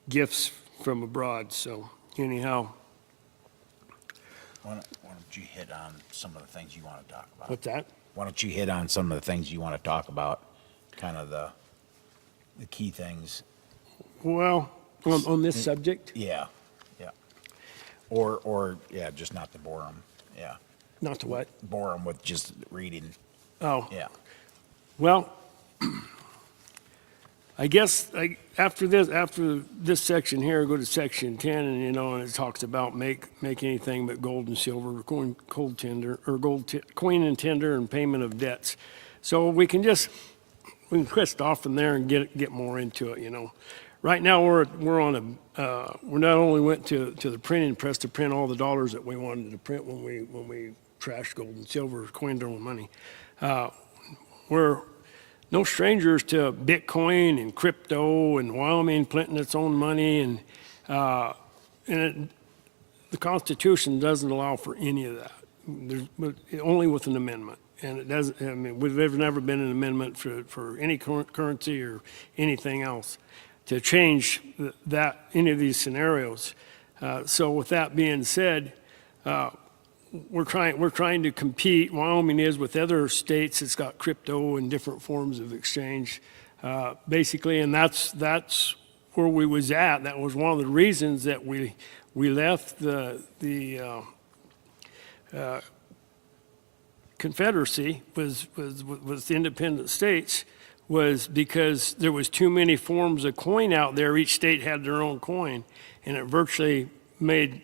gifts from abroad. So anyhow. Why don't you hit on some of the things you want to talk about? What's that? Why don't you hit on some of the things you want to talk about, kind of the key things? Well, on this subject? Yeah, yeah. Or yeah, just not to bore them, yeah. Not to what? Bore them with just reading, Oh. yeah. Well, I guess after this section here, go to section 10, and and it talks about make anything but gold and silver, coin and tender, and payment of debts. So we can just we can twist off from there and get more into it, you know. Right now, we're on we not only went to the printing press to print all the dollars that we wanted to print when we trashed gold and silver, coined our own money. We're no strangers to Bitcoin and crypto and Wyoming printing its own money, and the Constitution doesn't allow for any of that. Only with an amendment. And it doesn't, I mean, there's never been an amendment for any currency or anything else to change any of these scenarios. So with that being said, we're trying to compete. Wyoming is with other states that's got crypto and different forms of exchange, basically, and that's where we was at. That was one of the reasons that we left the Confederacy was the independent states, was because there was too many forms of coin out there. Each state had their own coin, and it virtually made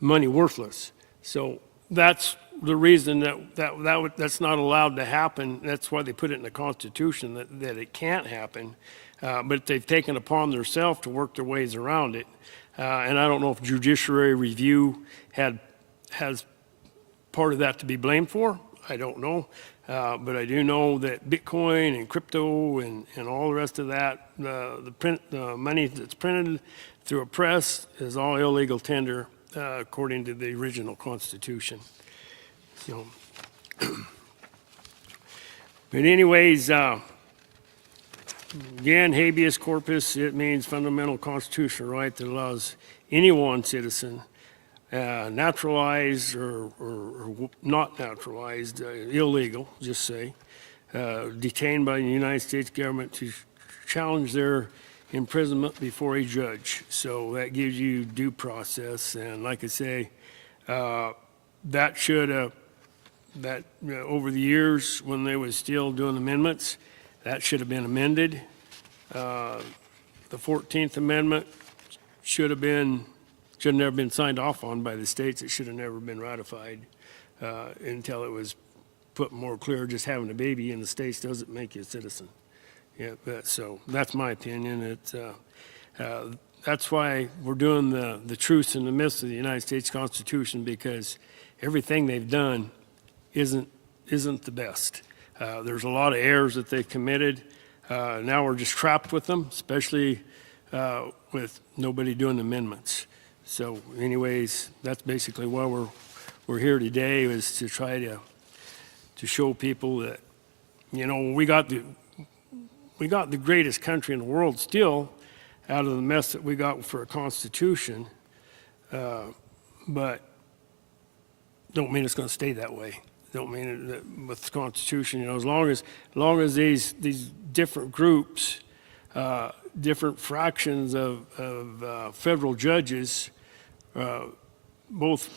money worthless. So that's the reason that's not allowed to happen. That's why they put it in the Constitution that it can't happen. But they've taken upon themselves to work their ways around it. And I don't know if judiciary review has part of that to be blamed for. I don't know. But I do know that Bitcoin and crypto and all the rest of that, the money that's printed through a press is all illegal tender according to the original Constitution. So, but anyways, again, habeas corpus, it means fundamental constitutional right that allows any one citizen, naturalized or not naturalized, illegal, just say, detained by the United States government to challenge their imprisonment before a judge. So that gives you due process. And like I say, that should have, over the years when they was still doing amendments, that should have been amended. The 14th Amendment should have never been signed off on by the states. It should have never been ratified until it was put more clear. Just having a baby in the states doesn't make you a citizen. Yeah, so that's my opinion. That's why we're doing the truths and the myths of the United States Constitution, because everything they've done isn't the best. There's a lot of errors that they've committed. Now we're just trapped with them, especially with nobody doing amendments. So anyways, that's basically why we're here today, is to try to show people that, you know, we got the greatest country in the world still out of the mess that we got for a Constitution, but don't mean it's going to stay that way. Don't mean that with the Constitution, you know, as long as these different groups, different fractions of federal judges, both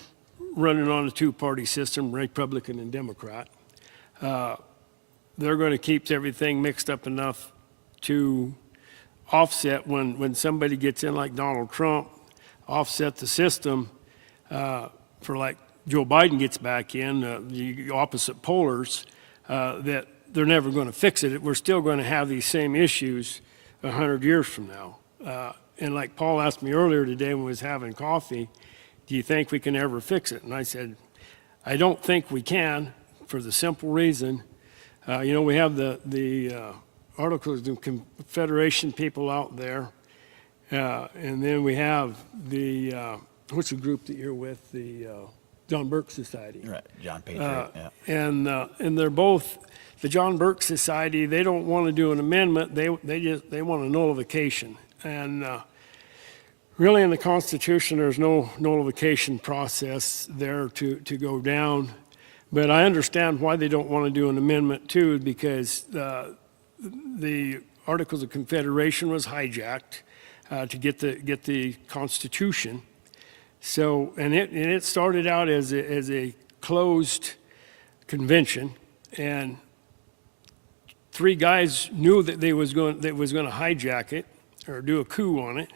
running on a two-party system, Republican and Democrat, they're going to keep everything mixed up enough to offset when somebody gets in like Donald Trump, offset the system for like Joe Biden gets back in, the opposite polars, that they're never going to fix it. We're still going to have these same issues 100 years from now. And like Paul asked me earlier today when we was having coffee, do you think we can ever fix it? And I said, I don't think we can, for the simple reason, you know, we have the Articles of Confederation people out there, and then we have the, what's the group that you're with, the John Burke Society. Right, John Patriot, yeah. And they're both, the John Burke Society, they don't want to do an amendment, they want a nullification. And really in the Constitution, there's no nullification process there to go down. But I understand why they don't want to do an amendment too, because the Articles of Confederation was hijacked to get the Constitution. So, and it started out as a closed convention, and three guys knew that they was going to hijack it or do a coup on it,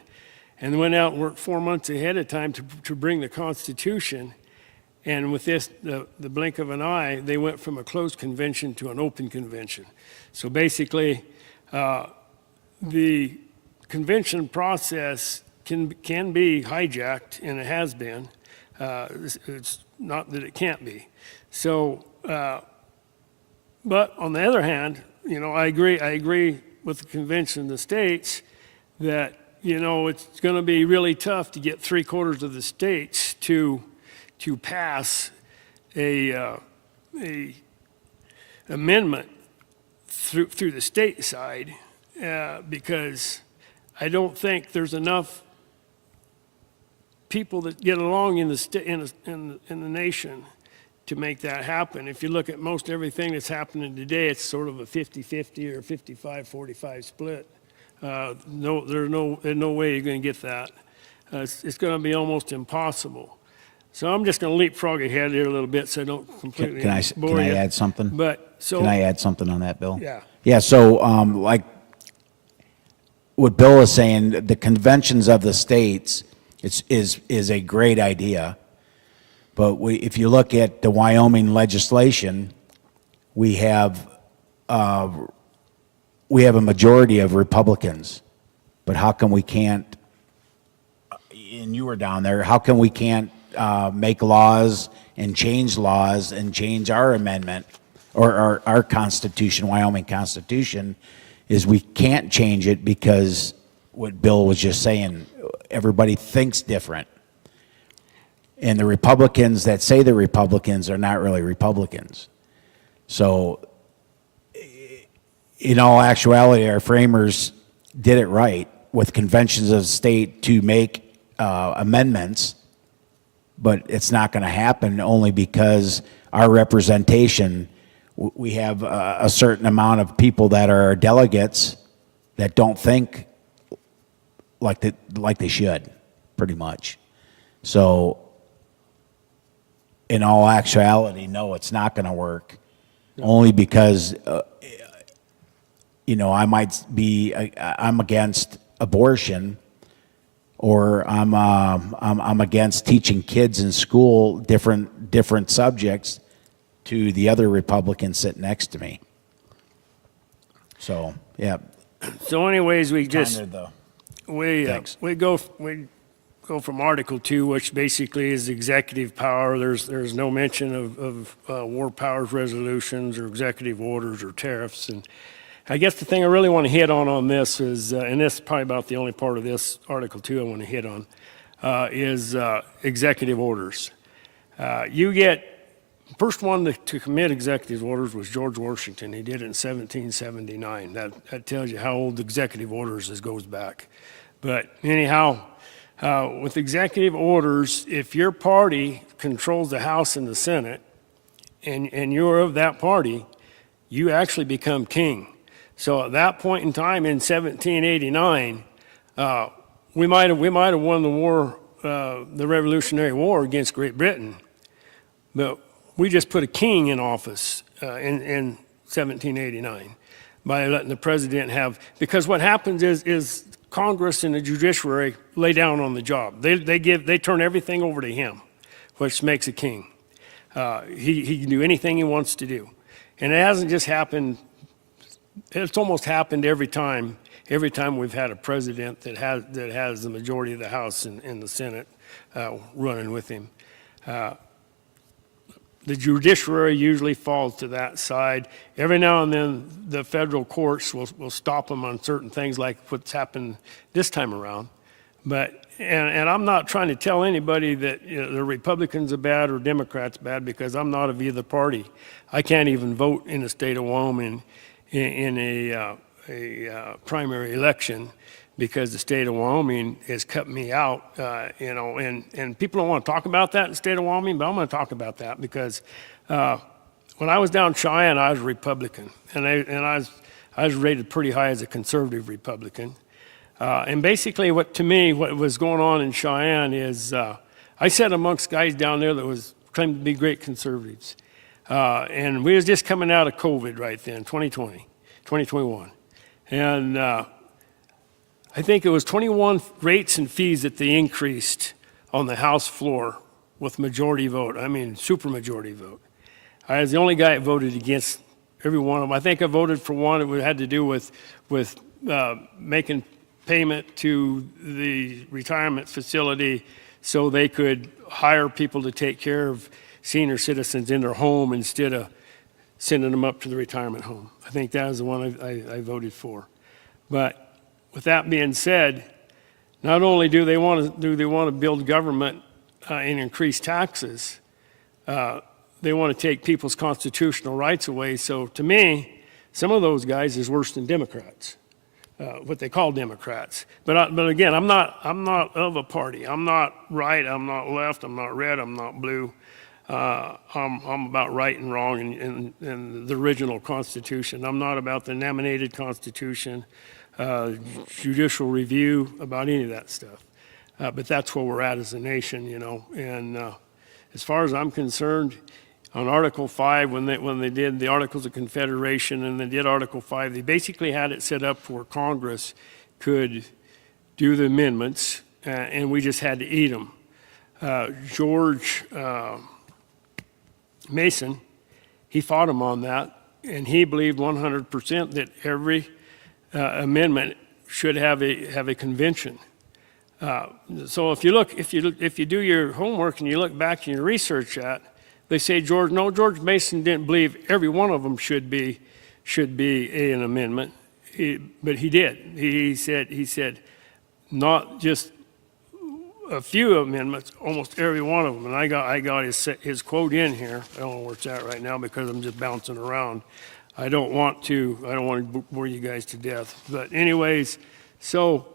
and went out and worked 4 months ahead of time to bring the Constitution. And with this, the blink of an eye, they went from a closed convention to an open convention. So basically, The convention process can be hijacked, and it has been. It's not that it can't be. So, but on the other hand, I agree with the convention of the states that, it's going to be really tough to get 3/4 of the states to pass a amendment through the state side, because I don't think there's enough people that get along in the nation to make that happen. If you look at most everything that's happening today, it's sort of a 50-50 or 55-45 split. There's no way you're going to get that. It's going to be almost impossible. So I'm just going to leapfrog ahead here a little bit so I don't completely Can bore I you. add something? But so Can I add something on that, Bill? Yeah. Yeah, so like what Bill is saying, the conventions of the states is a great idea. But if you look at the Wyoming legislation, we have a majority of Republicans. But how come we can't, and you were down there, how come we can't make laws and change our amendment or our Constitution, Wyoming Constitution, is we can't change it because what Bill was just saying, everybody thinks different. And the Republicans that say they're Republicans are not really Republicans. So in all actuality, our framers did it right with conventions of the state to make amendments, but it's not going to happen only because our representation, we have a certain amount of people that are delegates that don't think like they should, pretty much. So in all actuality, no, it's not going to work, only because I'm against abortion, or I'm against teaching kids in school different subjects to the other Republican sitting next to me. So yeah. So anyways, we Thanks. go from Article 2, which basically is executive power. There's no mention of war powers resolutions or executive orders or tariffs. And I guess the thing I really want to hit on this is, and this is probably about the only part of this Article 2 I want to hit on, is executive orders. First one to commit executive orders was George Washington. He did it in 1779. That tells you how old executive orders goes back. But anyhow, with executive orders, if your party controls the House and the Senate, and you're of that party, you actually become king. So at that point in time in 1789, we might have won the war, the Revolutionary War against Great Britain, but we just put a king in office in 1789 by letting the president because what happens is Congress and the judiciary lay down on the job. They turn everything over to him, which makes a king. He can do anything he wants to do. And it hasn't just happened, it's almost happened every time we've had a president that has the majority of the House and the Senate running with him. The judiciary usually falls to that side. Every now and then, the federal courts will stop them on certain things like what's happened this time around. But, and I'm not trying to tell anybody that the Republicans are bad or Democrats bad, because I'm not of either party. I can't even vote in the state of Wyoming in a primary election, because the state of Wyoming has cut me out, and people don't want to talk about that in the state of Wyoming, but I'm going to talk about that because when I was down in Cheyenne, I was a Republican, and I was rated pretty high as a conservative Republican. And basically what was going on in Cheyenne is I sat amongst guys down there that was claimed to be great conservatives. And we was just coming out of COVID right then, 2021. And I think it was 21 rates and fees that they increased on the House floor with majority vote. I mean, super majority vote. I was the only guy that voted against every one of them. I think I voted for one. It had to do with making payment to the retirement facility so they could hire people to take care of senior citizens in their home instead of sending them up to the retirement home. I think that was the one I voted for. But with that being said, not only do they want to build government and increase taxes, they want to take people's constitutional rights away. So to me, some of those guys is worse than Democrats, what they call Democrats. But again, I'm not of a party. I'm not right. I'm not left. I'm not red. I'm not blue. I'm about right and wrong in the original Constitution. I'm not about the nominated Constitution, judicial review, about any of that stuff. But that's where we're at as a nation, you know. And as far as I'm concerned, on Article 5, when they did the Articles of Confederation and they did Article 5, they basically had it set up where Congress could do the amendments, and we just had to eat them. George Mason, he fought him on that, and he believed 100% that every amendment should have a convention. So if you do your homework and you look back and you research that, they say George Mason didn't believe every one of them should be an amendment, but he did. He said not just a few amendments, almost every one of them. And I got his quote in here. I don't know where it's at right now because I'm just bouncing around. I don't want to bore you guys to death. But anyways, so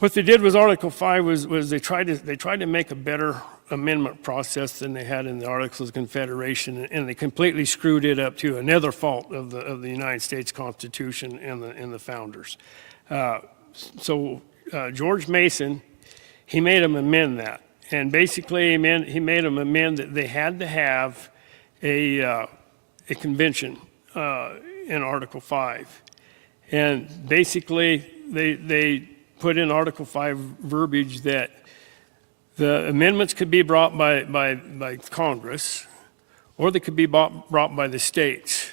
what they did with Article 5 was they tried to make a better amendment process than they had in the Articles of Confederation, and they completely screwed it up to another fault of the United States Constitution and the founders. So George Mason, he made them amend that, and basically he made them amend that they had to have a convention in Article 5, and basically they put in Article 5 verbiage that the amendments could be brought by Congress, or they could be brought by the states.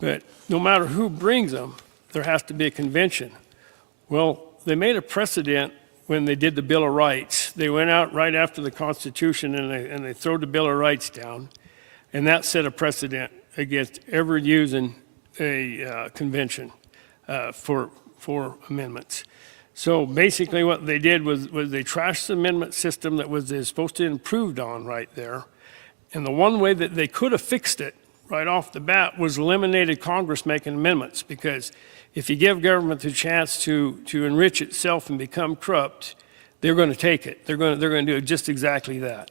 But no matter who brings them, there has to be a convention. Well, they made a precedent when they did the Bill of Rights. They went out right after the Constitution and they threw the Bill of Rights down, and that set a precedent against ever using a convention for amendments. So basically what they did was they trashed the amendment system that was supposed to improved on right there. And the one way that they could have fixed it right off the bat was eliminated Congress making amendments, because if you give government the chance to enrich itself and become corrupt, they're going to take it. They're going to do just exactly that.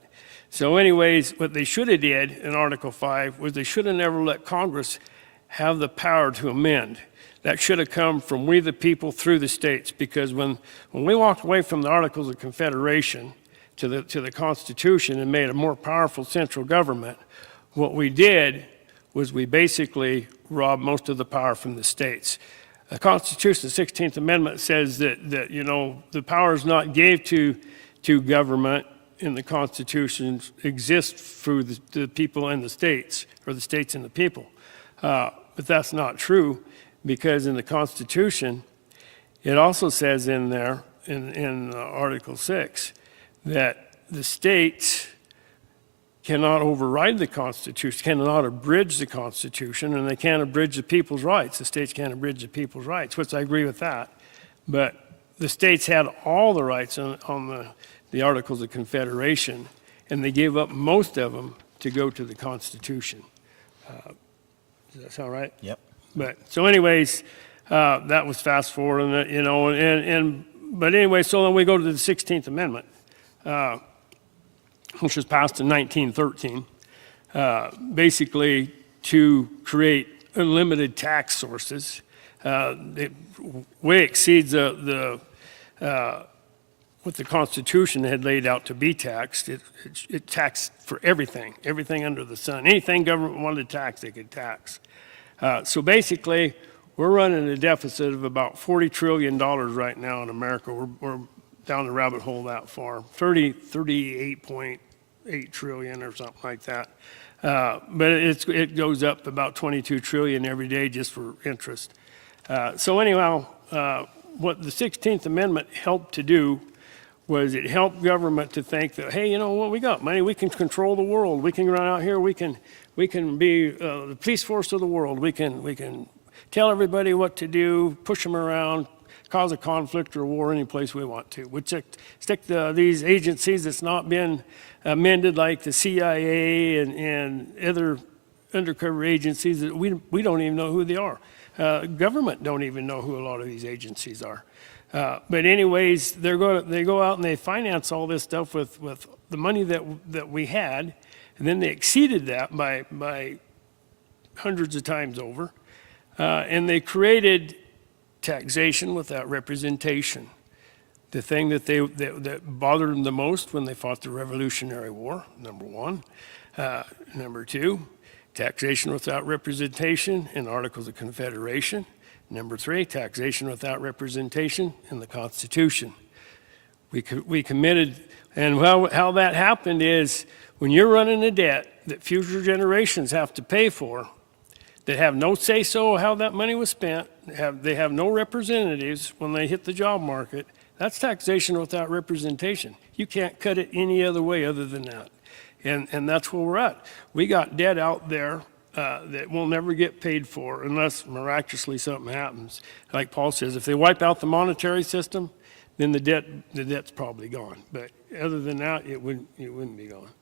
So anyways, what they should have did in Article 5 was they should have never let Congress have the power to amend. That should have come from we the people through the states, because when we walked away from the Articles of Confederation to the Constitution and made a more powerful central government, what we did was we basically robbed most of the power from the states. The Constitution, the 16th Amendment, says that you know, the powers not gave to government in the Constitution exist through the people and the states, or the states and the people. But that's not true, because in the Constitution, it also says in there, in Article 6, that the states cannot override the Constitution, cannot abridge the Constitution, and they can't abridge the people's rights. The states can't abridge the people's rights, which I agree with that. But the states had all the rights on the Articles of Confederation, and they gave up most of them to go to the Constitution. Does that sound right? Yep. But so anyways, that was fast forward, and you know, but anyway, so then we go to the 16th Amendment, which was passed in 1913, basically to create unlimited tax sources. It way exceeds what the Constitution had laid out to be taxed. It taxed for everything under the sun. Anything government wanted to tax, they could tax. So basically, we're running a deficit of about $40 trillion right now in America. We're down the rabbit hole that far, 38.8 trillion or something like that. But it goes up about 22 trillion every day just for interest. So anyhow, what the 16th Amendment helped to do was it helped government to think that, hey, you know what, we got money, we can control the world, we can run out here, we can be the police force of the world, we can tell everybody what to do, push them around, cause a conflict or war any place we want to. We stick these agencies that's not been amended, like the CIA and other undercover agencies that we don't even know who they are. Government don't even know who a lot of these agencies are. But anyways, they go out and they finance all this stuff with the money that we had, and then they exceeded that by hundreds of times over, and they created taxation without representation. The thing that bothered them the most when they fought the Revolutionary War, number one. Number two, taxation without representation in Articles of Confederation. Number three, taxation without representation in the Constitution. We committed, and how that happened is when you're running a debt that future generations have to pay for, that have no say-so how that money was spent, they have no representatives when they hit the job market, that's taxation without representation. You can't cut it any other way other than that. And that's where we're at. We got debt out there that will never get paid for unless miraculously something happens. Like Paul says, if they wipe out the monetary system, then the debt's probably gone. But other than that, it wouldn't be gone.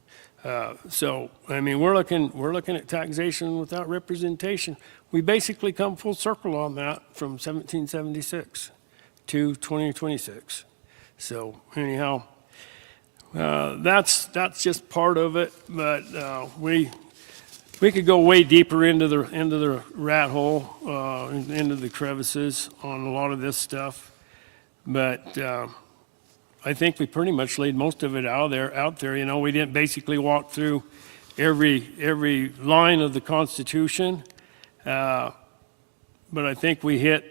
So I mean, we're looking at taxation without representation. We basically come full circle on that from 1776 to 2026. So anyhow, that's just part of it. But we could go way deeper into the rat hole, into the crevices on a lot of this stuff. But I think we pretty much laid most of it out there. You know, we didn't basically walk through every line of the Constitution, but I think we hit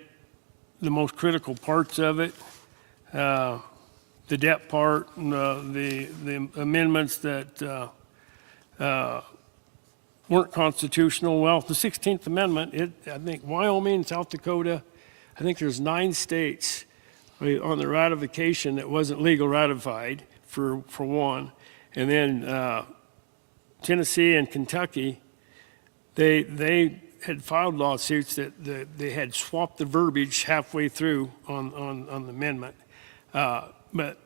the most critical parts of it. The debt part, and the amendments that weren't constitutional. Well, the 16th Amendment, I think Wyoming, South Dakota, I think there's 9 states on the ratification that wasn't legal ratified for one. And then Tennessee and Kentucky, they had filed lawsuits that they had swapped the verbiage halfway through on the amendment. But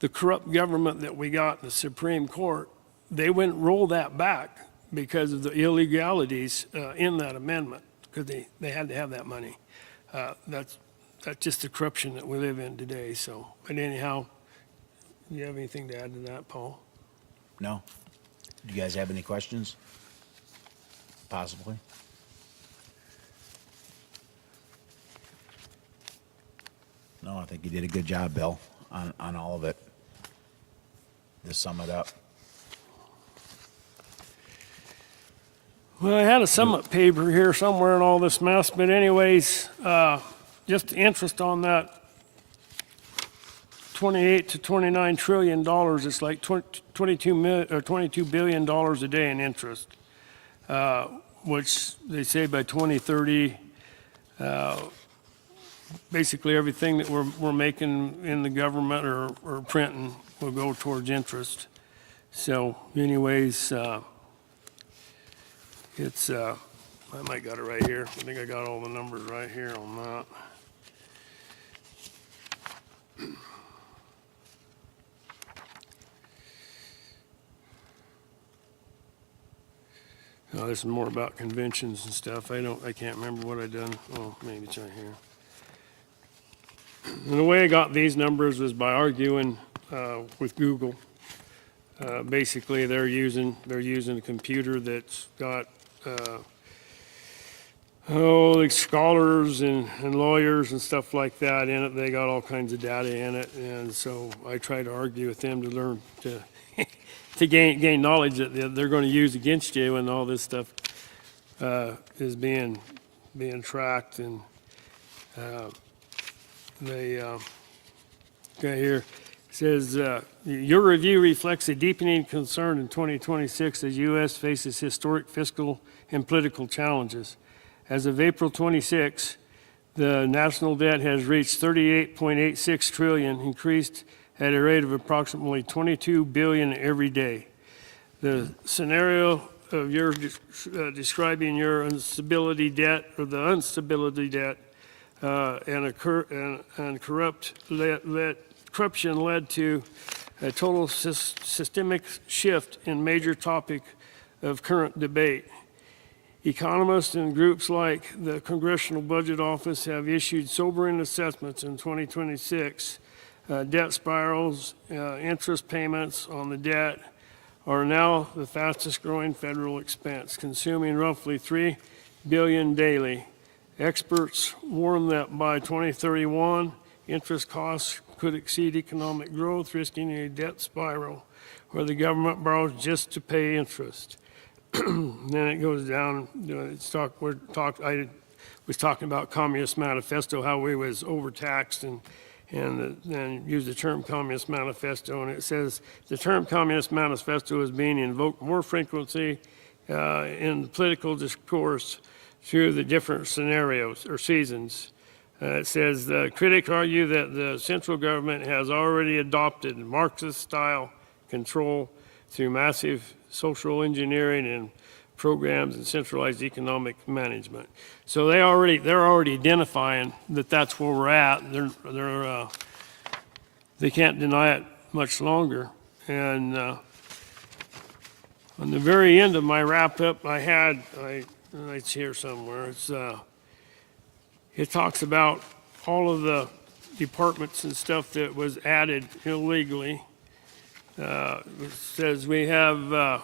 the corrupt government that we got in the Supreme Court, they wouldn't roll that back because of the illegalities in that amendment, because they had to have that money. That's just the corruption that we live in today. So, but anyhow, do you have anything to add to that, Paul? No? Do you guys have any questions? Possibly? No, I think you did a good job, Bill, on all of it. To sum it up. Well, I had a sum up paper here somewhere in all this mess, but anyways, just the interest on that 28 to 29 trillion dollars, it's like 22 billion dollars a day in interest, which they say by 2030, basically everything that we're making in the government or printing will go towards interest. So anyways, it's, I might got it right here. I think I got all the numbers right here on that. Oh, this is more about conventions and stuff. I can't remember what I done. Oh, maybe it's right here. And the way I got these numbers was by arguing with Google. Basically, they're using a computer that's got like scholars and lawyers and stuff like that in it. They got all kinds of data in it, and so I try to argue with them to learn to gain knowledge that they're going to use against you when all this stuff is being tracked. And they got here, Says, your review reflects a deepening concern in 2026 as U.S. faces historic fiscal and political challenges. As of April 26, the national debt has reached 38.86 trillion, increased at a rate of approximately 22 billion every day. The scenario of your describing your instability debt or the instability debt and corruption led to a total systemic shift in major topic of current debate. Economists and groups like the Congressional Budget Office have issued sobering assessments in 2026. Debt spirals, interest payments on the debt are now the fastest growing federal expense, consuming roughly $3 billion daily. Experts warn that by 2031, interest costs could exceed economic growth, risking a debt spiral where the government borrows just to pay interest. Then it goes down, I was talking about Communist Manifesto, how we was overtaxed and then use the term Communist Manifesto, and it says the term Communist Manifesto is being invoked more frequently in the political discourse through the different scenarios or seasons. It says critics argue that the central government has already adopted Marxist-style control through massive social engineering and programs and centralized economic management. So they're already identifying that that's where we're at. They can't deny it much longer. And on the very end of my wrap up, it's here somewhere. It talks about all of the departments and stuff that was added illegally. It says we have the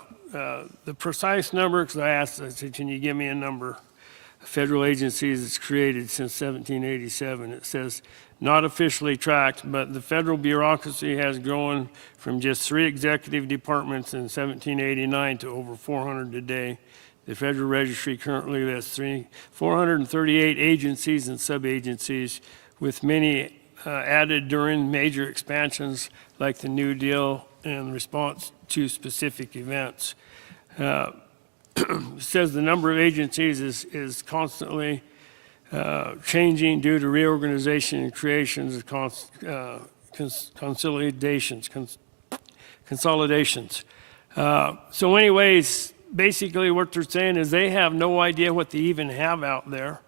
precise number, because I said, can you give me a number? Federal agencies it's created since 1787. It says, not officially tracked, but the federal bureaucracy has grown from just 3 executive departments in 1789 to over 400 today. The Federal Registry currently lists 438 agencies and sub-agencies, with many added during major expansions like the New Deal in response to specific events. It says the number of agencies is constantly changing due to reorganization and creations of consolidations. So anyways, basically what they're saying is they have no idea what they even have out there.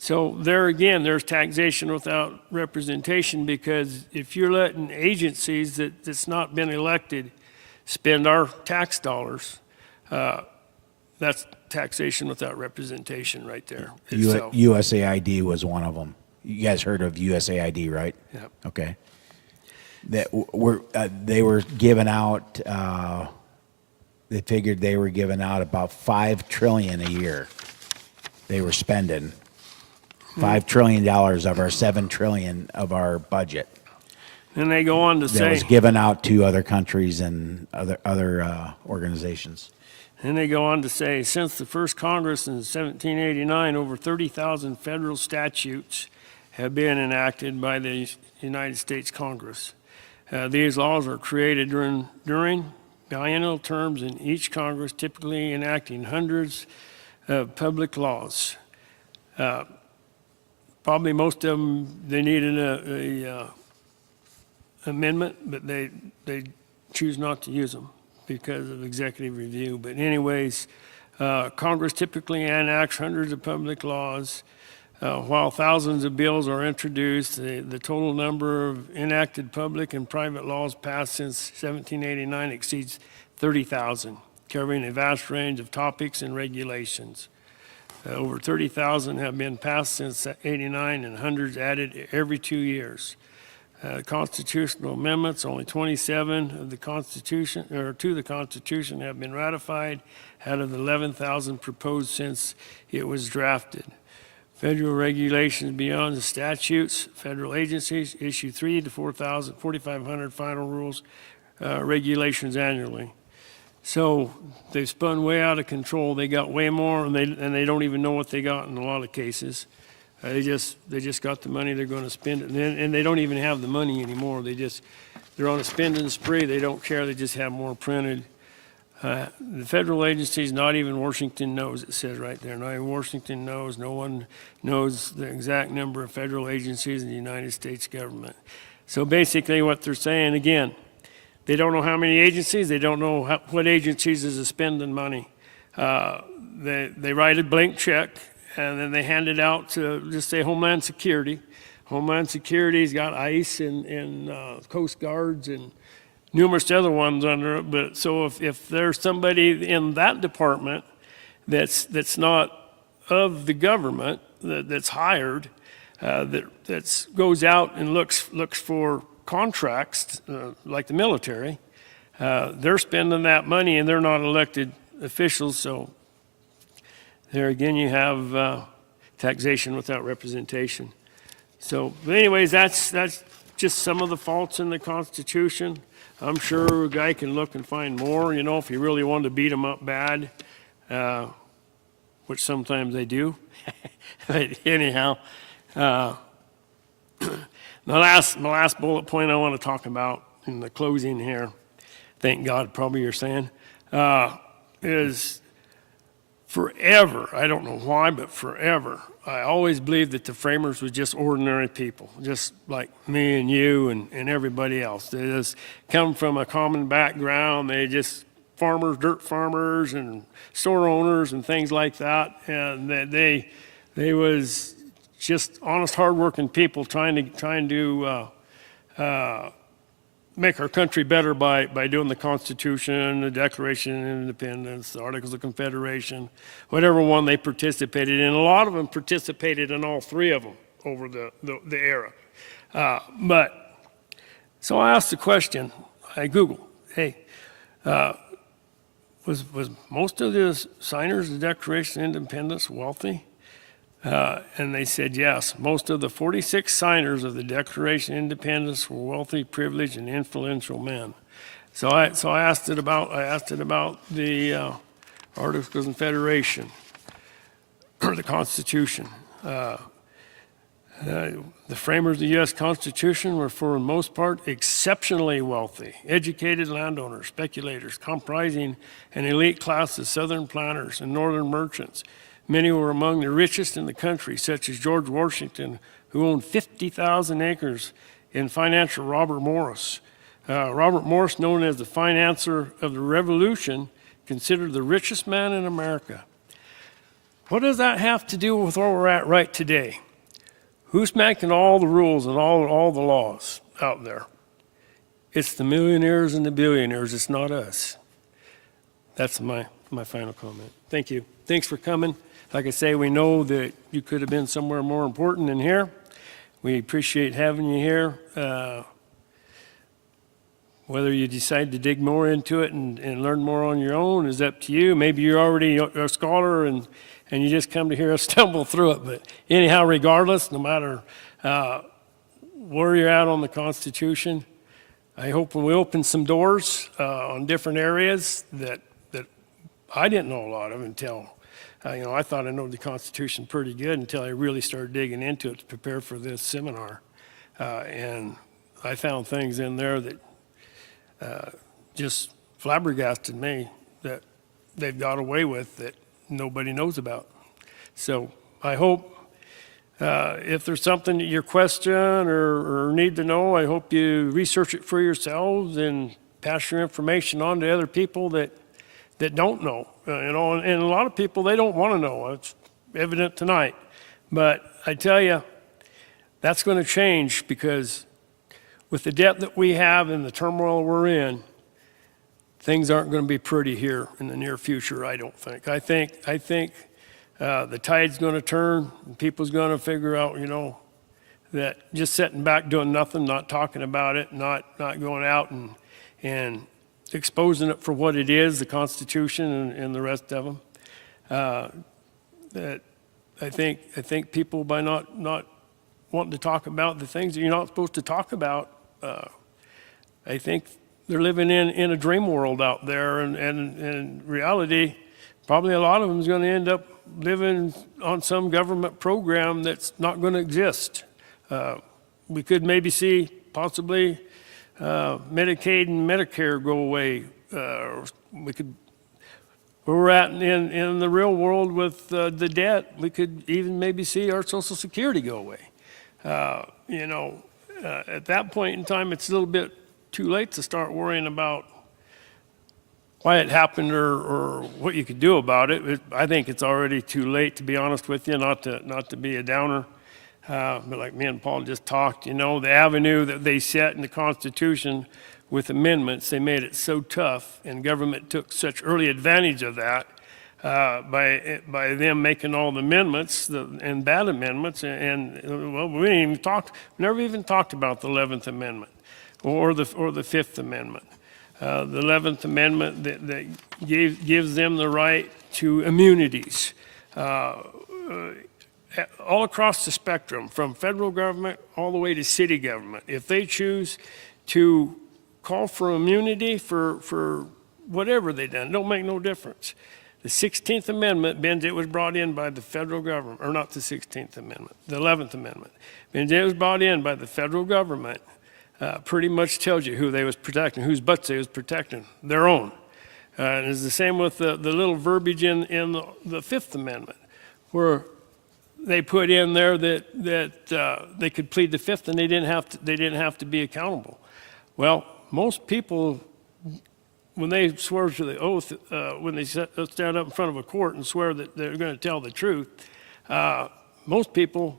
So there again, there's taxation without representation, because if you're letting agencies that's not been elected spend our tax dollars, that's taxation without representation right there. USAID was one of them. You guys heard of USAID, right? Yeah. Okay. They were giving out, they figured they were giving out about $5 trillion a year. They were spending $5 trillion of our $7 trillion of our budget. And they go on to say, that was given out to other countries and other organizations. And they go on to say, since the first Congress in 1789, over 30,000 federal statutes have been enacted by the United States Congress. These laws are created during biennial terms in each Congress, typically enacting hundreds of public laws. Probably most of them, they need an amendment, but they choose not to use them because of executive review. But anyways, Congress typically enacts hundreds of public laws. While thousands of bills are introduced, the total number of enacted public and private laws passed since 1789 exceeds 30,000, covering a vast range of topics and regulations. Over 30,000 have been passed since '89, and hundreds added every 2 years. Constitutional amendments, only 27 of the Constitution, or to the Constitution, have been ratified out of the 11,000 proposed since it was drafted. Federal regulations beyond the statutes, federal agencies issue 3,000 to 4,500 final rules, regulations annually. So they've spun way out of control. They got way more, and they don't even know what they got in a lot of cases. They just got the money, they're going to spend it, and they don't even have the money anymore. They they're on a spending spree. They don't care. They just have more printed. The federal agencies, not even Washington knows, it says right there. Not even Washington knows. No one knows the exact number of federal agencies in the United States government. So basically what they're saying, again, they don't know how many agencies. They don't know what agencies is spending money. They write a blank check, and then they hand it out to, just say, Homeland Security. Homeland Security's got ICE and Coast Guards and numerous other ones under it. But so if there's somebody in that department that's not of the government, that's hired, that goes out and looks for contracts, like the military, they're spending that money, and they're not elected officials. So there again, you have taxation without representation. So, but anyways, that's just some of the faults in the Constitution. I'm sure a guy can look and find more, you know, if he really wanted to beat them up bad, which sometimes they do. But anyhow, my last bullet point I want to talk about in the closing here, thank God, probably you're saying, is forever, I don't know why, but forever, I always believed that the framers were just ordinary people, just like me and you and everybody else. They just come from a common background. They just farmers, dirt farmers, and store owners and things like that. And they was just honest, hardworking people trying to make our country better by doing the Constitution, the Declaration of Independence, the Articles of Confederation, whatever one they participated in. A lot of them participated in all three of them over the era. But so I asked the question, I Googled, hey, was most of the signers of the Declaration of Independence wealthy? And they said yes. Most of the 46 signers of the Declaration of Independence were wealthy, privileged, and influential men. So I asked it about the Articles of Confederation or the Constitution. The framers of the U.S. Constitution were, for the most part, exceptionally wealthy, educated landowners, speculators, comprising an elite class of Southern planters and Northern merchants. Many were among the richest in the country, such as George Washington, who owned 50,000 acres, and financier Robert Morris. Robert Morris, known as the financier of the Revolution, considered the richest man in America. What does that have to do with where we're at right today? Who's making all the rules and all the laws out there? It's the millionaires and the billionaires. It's not us. That's my final comment. Thank you. Thanks for coming. Like I say, we know that you could have been somewhere more important than here. We appreciate having you here. Whether you decide to dig more into it and learn more on your own is up to you. Maybe you're already a scholar and you just come to hear us stumble through it. But anyhow, regardless, no matter where you're at on the Constitution, I hope when we open some doors on different areas that I didn't know a lot of until, I thought I know the Constitution pretty good until I really started digging into it to prepare for this seminar. And I found things in there that just flabbergasted me that they've got away with that nobody knows about. So I hope if there's something that you question or need to know, I hope you research it for yourselves and pass your information on to other people that don't know. And a lot of people, they don't want to know. It's evident tonight. But I tell you, that's going to change because with the debt that we have and the turmoil we're in, things aren't going to be pretty here in the near future, I don't think. I think the tide's going to turn and people's going to figure out, that just sitting back doing nothing, not talking about it, not going out and exposing it for what it is, the Constitution and the rest of them. That I think people, by not wanting to talk about the things that you're not supposed to talk about, I think they're living in a dream world out there, and in reality, probably a lot of them is going to end up living on some government program that's not going to exist. We could maybe see possibly Medicaid and Medicare go away. We could, where we're at in the real world with the debt, we could even maybe see our Social Security go away. You know, at that point in time, it's a little bit too late to start worrying about why it happened or what you could do about it. I think it's already too late, to be honest with you, not to be a downer. But like me and Paul just talked, you know, the avenue that they set in the Constitution with amendments, they made it so tough, and government took such early advantage of that by them making all the amendments and bad amendments. And well, we never even talked about the 11th Amendment or the 5th Amendment. The 11th Amendment that gives them the right to immunities. All across the spectrum, from federal government all the way to city government. If they choose to call for immunity for whatever they've done, it don't make no difference. The 16th Amendment, it was brought in by the federal government, or not the 16th Amendment, the 11th Amendment. It was brought in by the federal government, pretty much tells you who they was protecting, whose butts they was protecting, their own. And it's the same with the little verbiage in the 5th Amendment, where they put in there that they could plead the 5th and they didn't have to be accountable. Well, most people, when they swear to the oath, when they stand up in front of a court and swear that they're going to tell the truth, most people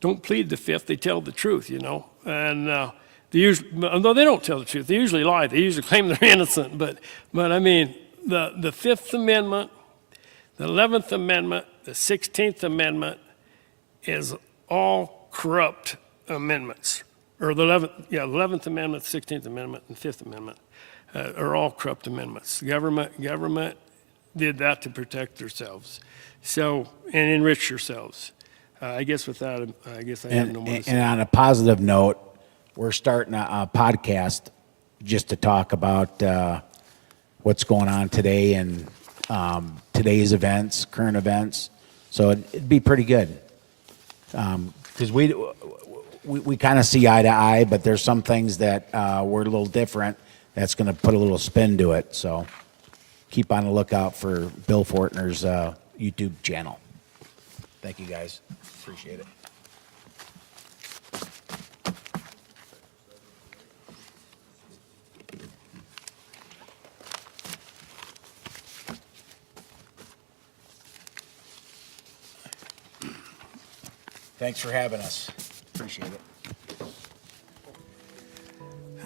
don't plead the 5th, they tell the truth, you know. And although they don't tell the truth, they usually lie, they usually claim they're innocent. But I mean, the 5th Amendment, the 11th Amendment, the 16th Amendment is all corrupt amendments. Or the 11th Amendment, 16th Amendment, and 5th Amendment are all corrupt amendments. Government did that to protect themselves, and enrich yourselves. I guess with that, I have no more to say. And on a positive note, we're starting a podcast just to talk about what's going on today and today's events, current events. So it'd be pretty good. Because we kind of see eye to eye, but there's some things that we're a little different. That's going to put a little spin to it. So keep on the lookout for Bill Fortner's YouTube channel. Thank you, guys. Appreciate it. Thanks for having us. Appreciate it.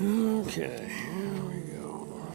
Okay.